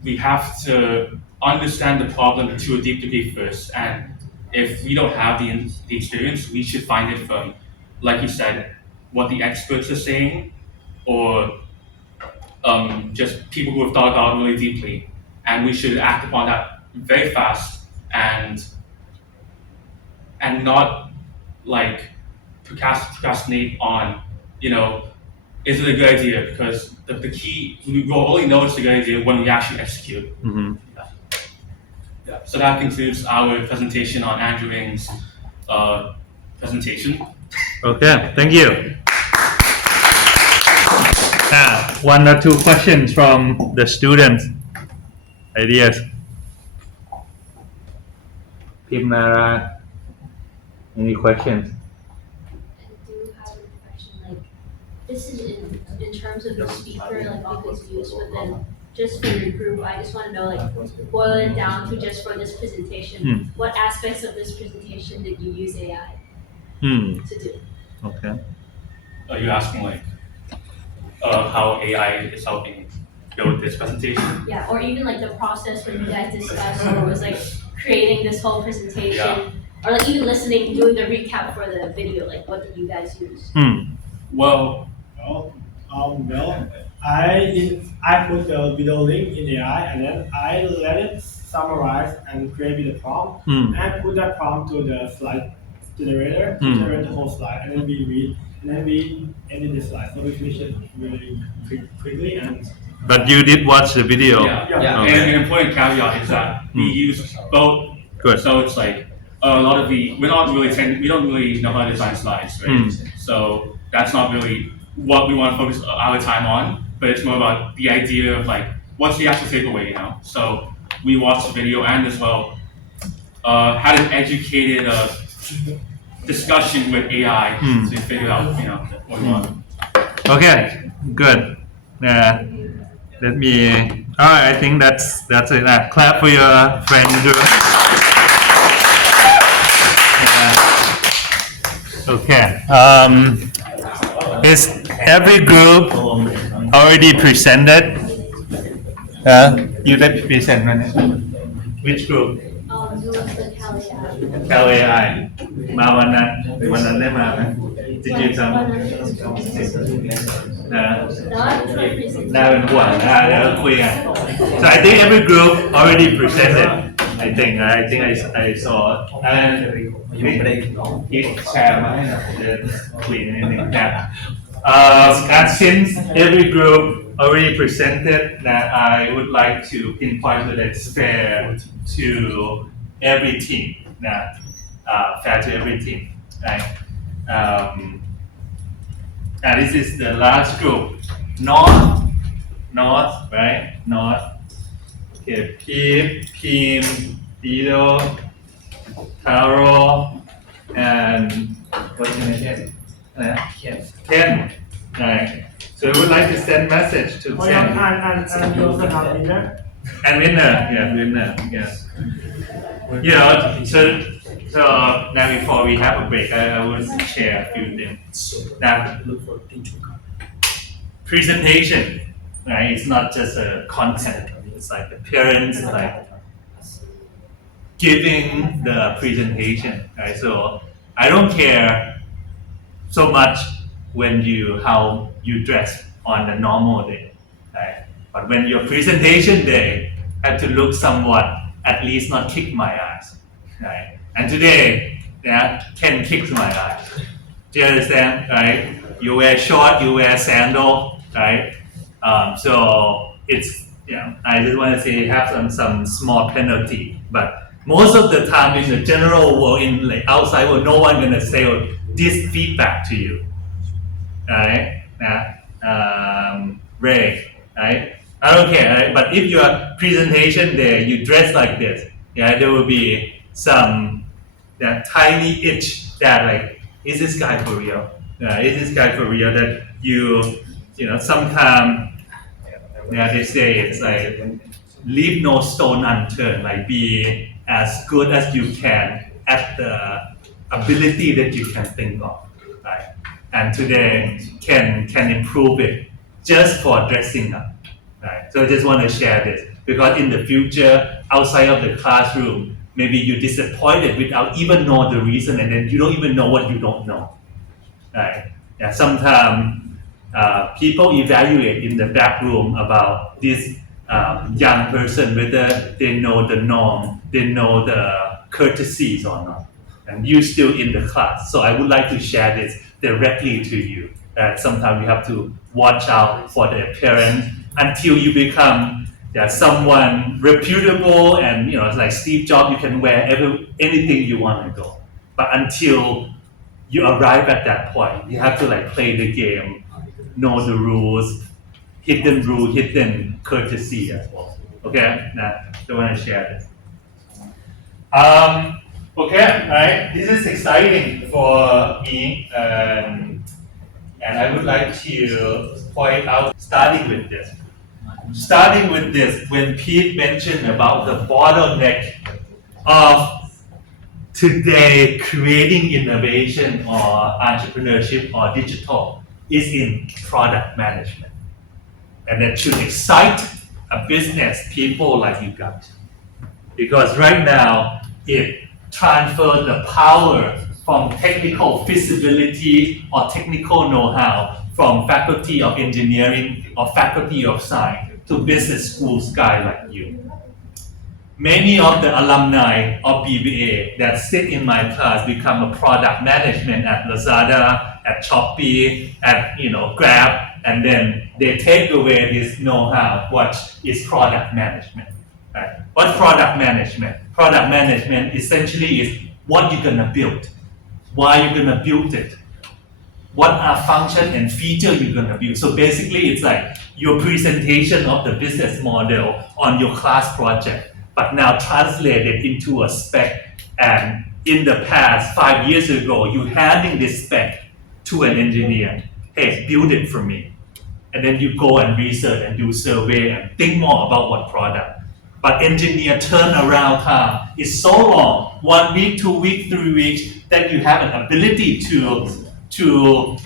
we have to understand the problem to a deep degree first. And if we don't have the experience, we should find it from, like you said, what the experts are saying, or just people who have thought about it really deeply. And we should act upon that very fast and not like procrastinate on, is it a good idea? Because the key, we will only know it's a good idea when we actually execute. Yeah. So that concludes our presentation on Andrew Ng's presentation. Okay, thank you. One or two questions from the students. Ideas. Pimnara, any questions? I do have a question. Like, this is in terms of the speaker, like people's use, but then just for your group, I just want to know, like, boil it down to just for this presentation. What aspects of this presentation did you use AI to do? Okay. Are you asking like how AI is helping build this presentation? Yeah, or even like the process when you guys discussed or was like creating this whole presentation, or like even listening, doing the recap for the video. Like, what did you guys use? Well, I put the video link in AI and then I let it summarize and create the prompt and put that prompt to the slide generator to generate the whole slide, and then we read and then we edit the slide. So we finish it really quickly. And but you did watch the video. Yeah. Okay. And an important caveat is that we use both. Good. So it's like a lot of we don't really know how to design slides, right? So that's not really what we want to focus our time on, but it's more about the idea of like what's the actual takeaway, So we watched the video and as well had an educated discussion with AI to figure out what we want. Okay, good. Let me. All right, I think that's it. Clap for your friend group. Okay. Is every group already presented? You let me present one. Which group? It was the Cali LAI มาวันนั้นได้มาไหม Did you come น่าเป็นห่วงเดี๋ยวคุยกัน So I think every group already presented. I think I saw and he share มาให้หน่อยเดี๋ยวคุยนิดนึงนะ and since every group already presented, that I would like to pinpoint that it's fair to every team. Fair to every team, right? And this is the last group. North, right? North. Okay, Pim, Dido, Taro, and what's your name? Ken. Right. So we would like to send message to Ken. And you also have winner. And winner, winner, So now before we have a break, I will share a few things. Now, presentation, right? It's not just a content. It's like appearance, like giving the presentation, right? So I don't care so much how you dress on a normal day, right? But when your presentation day had to look somewhat, at least not kick my ass, right? And today, Ken kicks my ass. Do you understand, right? You wear short, you wear sandal, right? So it's, I just want to say have some small penalty, but most of the time in the general world, in like outside world, no one gonna say this feedback to you, right? Ray, right? I don't care, right? But if your presentation there, you dress like this, there will be some tiny itch that like is this guy for real? Is this guy for real? That sometimes they say it's like leave no stone unturned, like be as good as you can at the ability that you can think of, right? And today can improve it just for dressing up, right? So I just want to share this because in the future, outside of the classroom, maybe you're disappointed without even know the reason, and then you don't even know what you don't know, right? Yeah, sometimes people evaluate in the back room about this young person, whether they know the norm, they know the courtesies or not. And you still in the class. So I would like to share this directly to you. That sometimes you have to watch out for the appearance until you become someone reputable and like Steve Jobs, you can wear anything you want to go. But until you arrive at that point, you have to like play the game, know the rules, hidden courtesy as well. Okay, now I want to share this. Okay, right. This is exciting for me, and I would like to point out starting with this. When Pete mentioned about the bottleneck of today creating innovation or entrepreneurship or digital is in product management. And that should excite a business people like you guys. Because right now, it transfers the power from technical feasibility or technical know-how from faculty of engineering or faculty of science to business schools guys like you. Many of the alumni of BBA that sit in my class become a product management at Lazada, at Shopee, at Grab, and then they take away this know-how. What is product management? Right? What's product management? Product management essentially is what you're gonna build, why you're gonna build it, what are function and feature you're gonna build. So basically, it's like your presentation of the business model on your class project, but now translated into a spec. And in the past, 5 years ago, you handing this spec to an engineer. Hey, build it for me. And then you go and research and do survey and think more about what product. But engineer turnaround time is so long, 1 week, 2 weeks, 3 weeks, that you have an ability to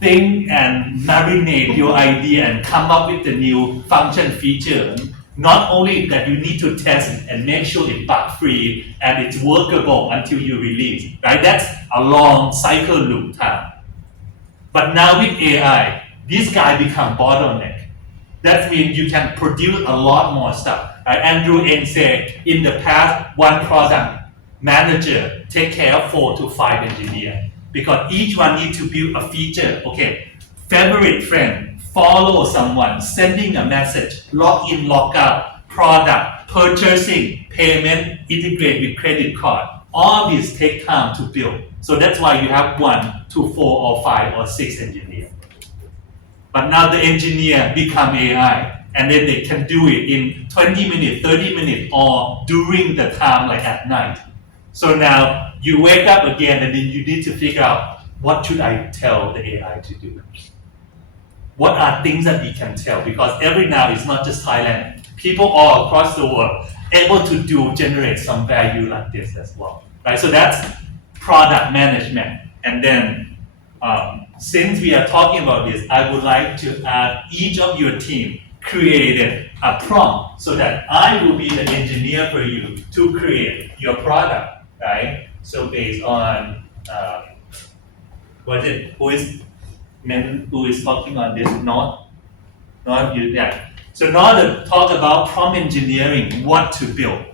think and marinate your idea and come up with the new function feature. Not only that you need to test and make sure it's bug-free and it's workable until you release, right? That's a long cycle loop time. But now with AI, this guy become bottleneck. That means you can produce a lot more stuff. Right? Andrew Ng said in the past, one product manager take care of 4 to 5 engineers because each one needs to build a feature. Okay, favorite friend, follow someone, sending a message, log in, log out, product, purchasing, payment, integrate with credit card. All these take time to build. So that's why you have 1 to 4 or 5 or 6 engineers. But now the engineer become AI, and then they can do it in 20 minutes, 30 minutes, or during the time like at night. So now you wake up again, and then you need to figure out what should I tell the AI to do. What are things that we can tell? Because every now it's not just Thailand. People all across the world able to generate some value like this as well. Right? So that's product management. And then since we are talking about this, I would like to add each of your team created a prompt so that I will be the engineer for you to create your product, right? So based on who is talking on this? Not you. Yeah. So now to talk about prompt engineering, what to build,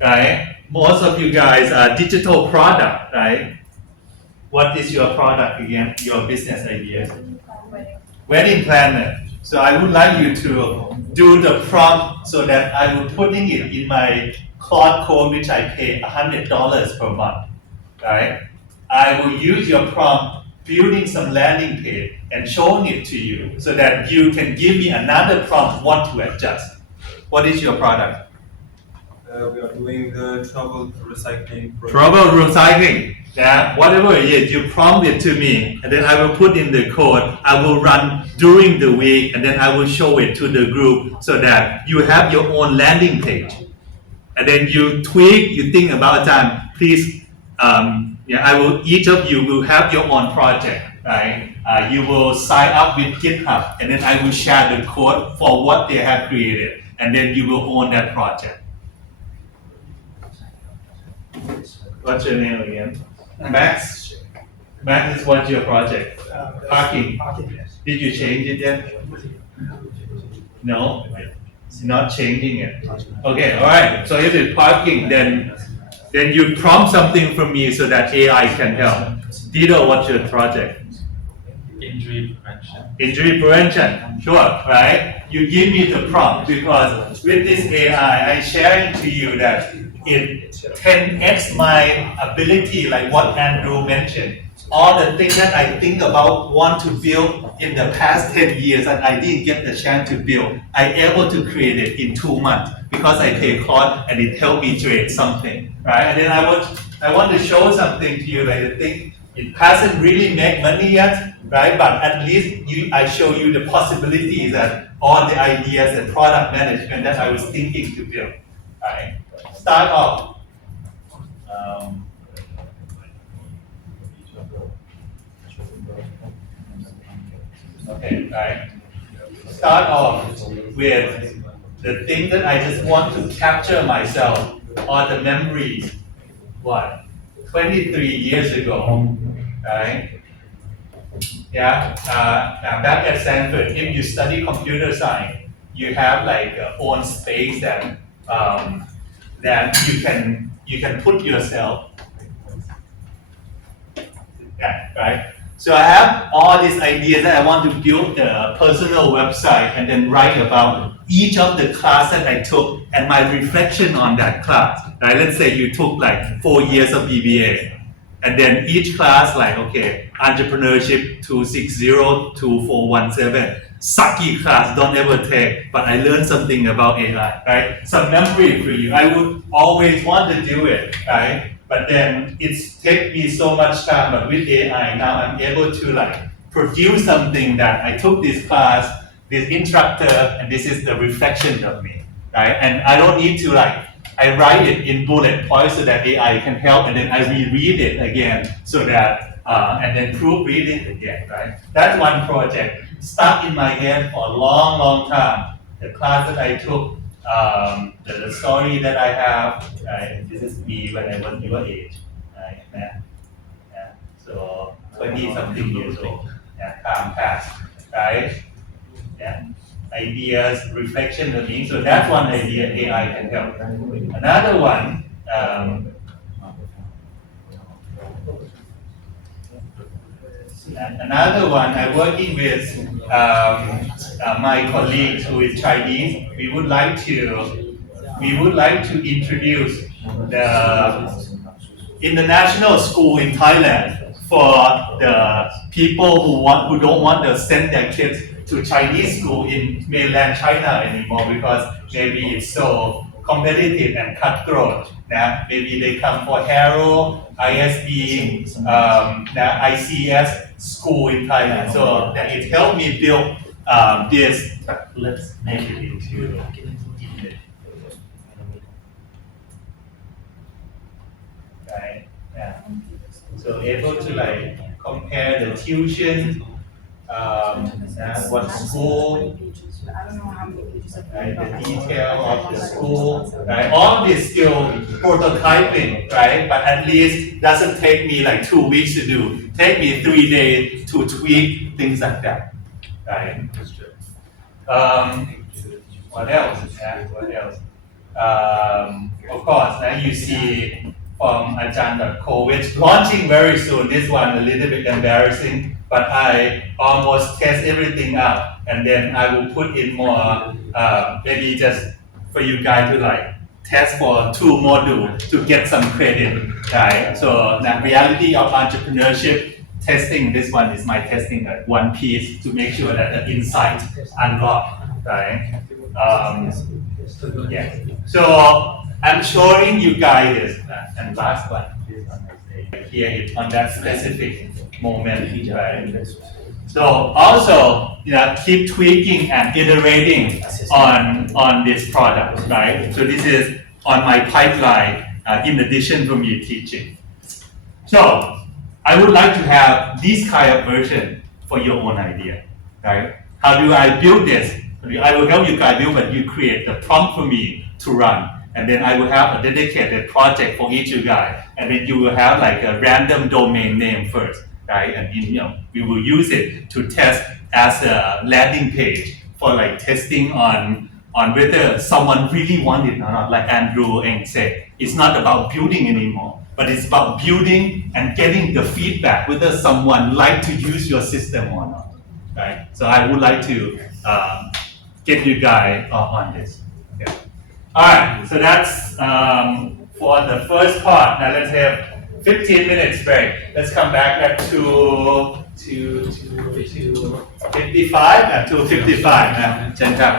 right? Most of you guys are digital product, right? What is your product again? Your business idea? Wedding planner. So I would like you to do the prompt so that I will putting it in my Claude Code, which I pay $100 per month, right? I will use your prompt, building some landing page and showing it to you so that you can give me another prompt what to adjust. What is your product? We are doing the trouble recycling project. Trouble recycling. Yeah, whatever it is, you prompt it to me, and then I will put in the code. I will run during the week, and then I will show it to the group so that you have your own landing page. And then you tweak, you think about time. Please, I will. Each of you will have your own project, right? You will sign up with GitHub, and then I will share the code for what they have created, and then you will own that project. What's your name again? Max? Max is what's your project? Parking. Did you change it yet? No? Not changing it. Okay, alright. So if it's parking, then you prompt something from me so that AI can help. Dito, what's your project? Injury prevention. Injury prevention, sure, right? You give me the prompt because with this AI, I'm sharing to you that it 10x my ability, like what Andrew mentioned. All the things that I think about want to build in the past 10 years and I didn't get the chance to build, I'm able to create it in 2 months because I pay cost and it helped me create something, right? And then I want to show something to you, like I think it hasn't really made money yet, right? But at least I show you the possibilities and all the ideas and product management that I was thinking to build, right? Start off. Okay, right. Start off with the thing that I just want to capture myself or the memories. What? 23 years ago, right? Yeah, back at Stanford, if you study computer science, you have like own space that you can put yourself. Yeah, right. So I have all these ideas that I want to build a personal website and then write about each of the class that I took and my reflection on that class. Right? Let's say you took like 4 years of BBA. And then each class like, okay, Entrepreneurship 260, 2417. Sucky class, don't ever take, but I learned something about AI, right? Some memory for you. I would always want to do it, right? But then it's take me so much time, but with AI now I'm able to like produce something that I took this class, this instructor, and this is the reflection of me, right? And I don't need to like, I write it in bullet points so that AI can help, and then I reread it again so that, and then proofread it again, right? That's one project. Stuck in my head for a long, long time. The class that I took, the story that I have, right? This is me when I was your age, right? Yeah. So 20 something years old. Yeah, time passed, right? Yeah. Ideas, reflection of me. So that's one idea AI can help. Another one, I'm working with my colleagues who is Chinese. We would like to introduce the international school in Thailand for the people who don't want to send their kids to Chinese school in mainland China anymore because maybe it's so competitive and cutthroat. Maybe they come for Harrow, ISB, ICS school in Thailand. So it helped me build this. Let's make it into English. Right? Yeah. So able to like compare the tuition, what school, right, the detail of the school, right? All this still prototyping, right? But at least doesn't take me like 2 weeks to do. Take me 3 days to tweak things like that, right? What else? Yeah, what else? Of course, now you see from Ajahn.co, which launching very soon. This one a little bit embarrassing, but I almost test everything out, and then I will put in more, maybe just for you guys to like test for 2 modules to get some credit, right? So the reality of entrepreneurship testing, this one is my testing at one piece to make sure that the insight unlocked, right? Yeah. So I'm showing you guys this, and last one, this one here is on that specific moment, right? So also, keep tweaking and iterating on this product, right? So this is on my pipeline in addition to me teaching. So I would like to have this kind of version for your own idea, right? How do I build this? I will help you guys build, but you create the prompt for me to run. And then I will have a dedicated project for each of you guys. And then you will have like a random domain name first, right? And we will use it to test as a landing page for like testing on whether someone really wanted it or not. Like Andrew Ng said, it's not about building anymore, but it's about building and getting the feedback whether someone like to use your system or not, right? So I would like to get you guys on this. Yeah. All right, so that's for the first part. Now let's have 15 minutes break. Let's come back to 55. 2:55. 10 ครับ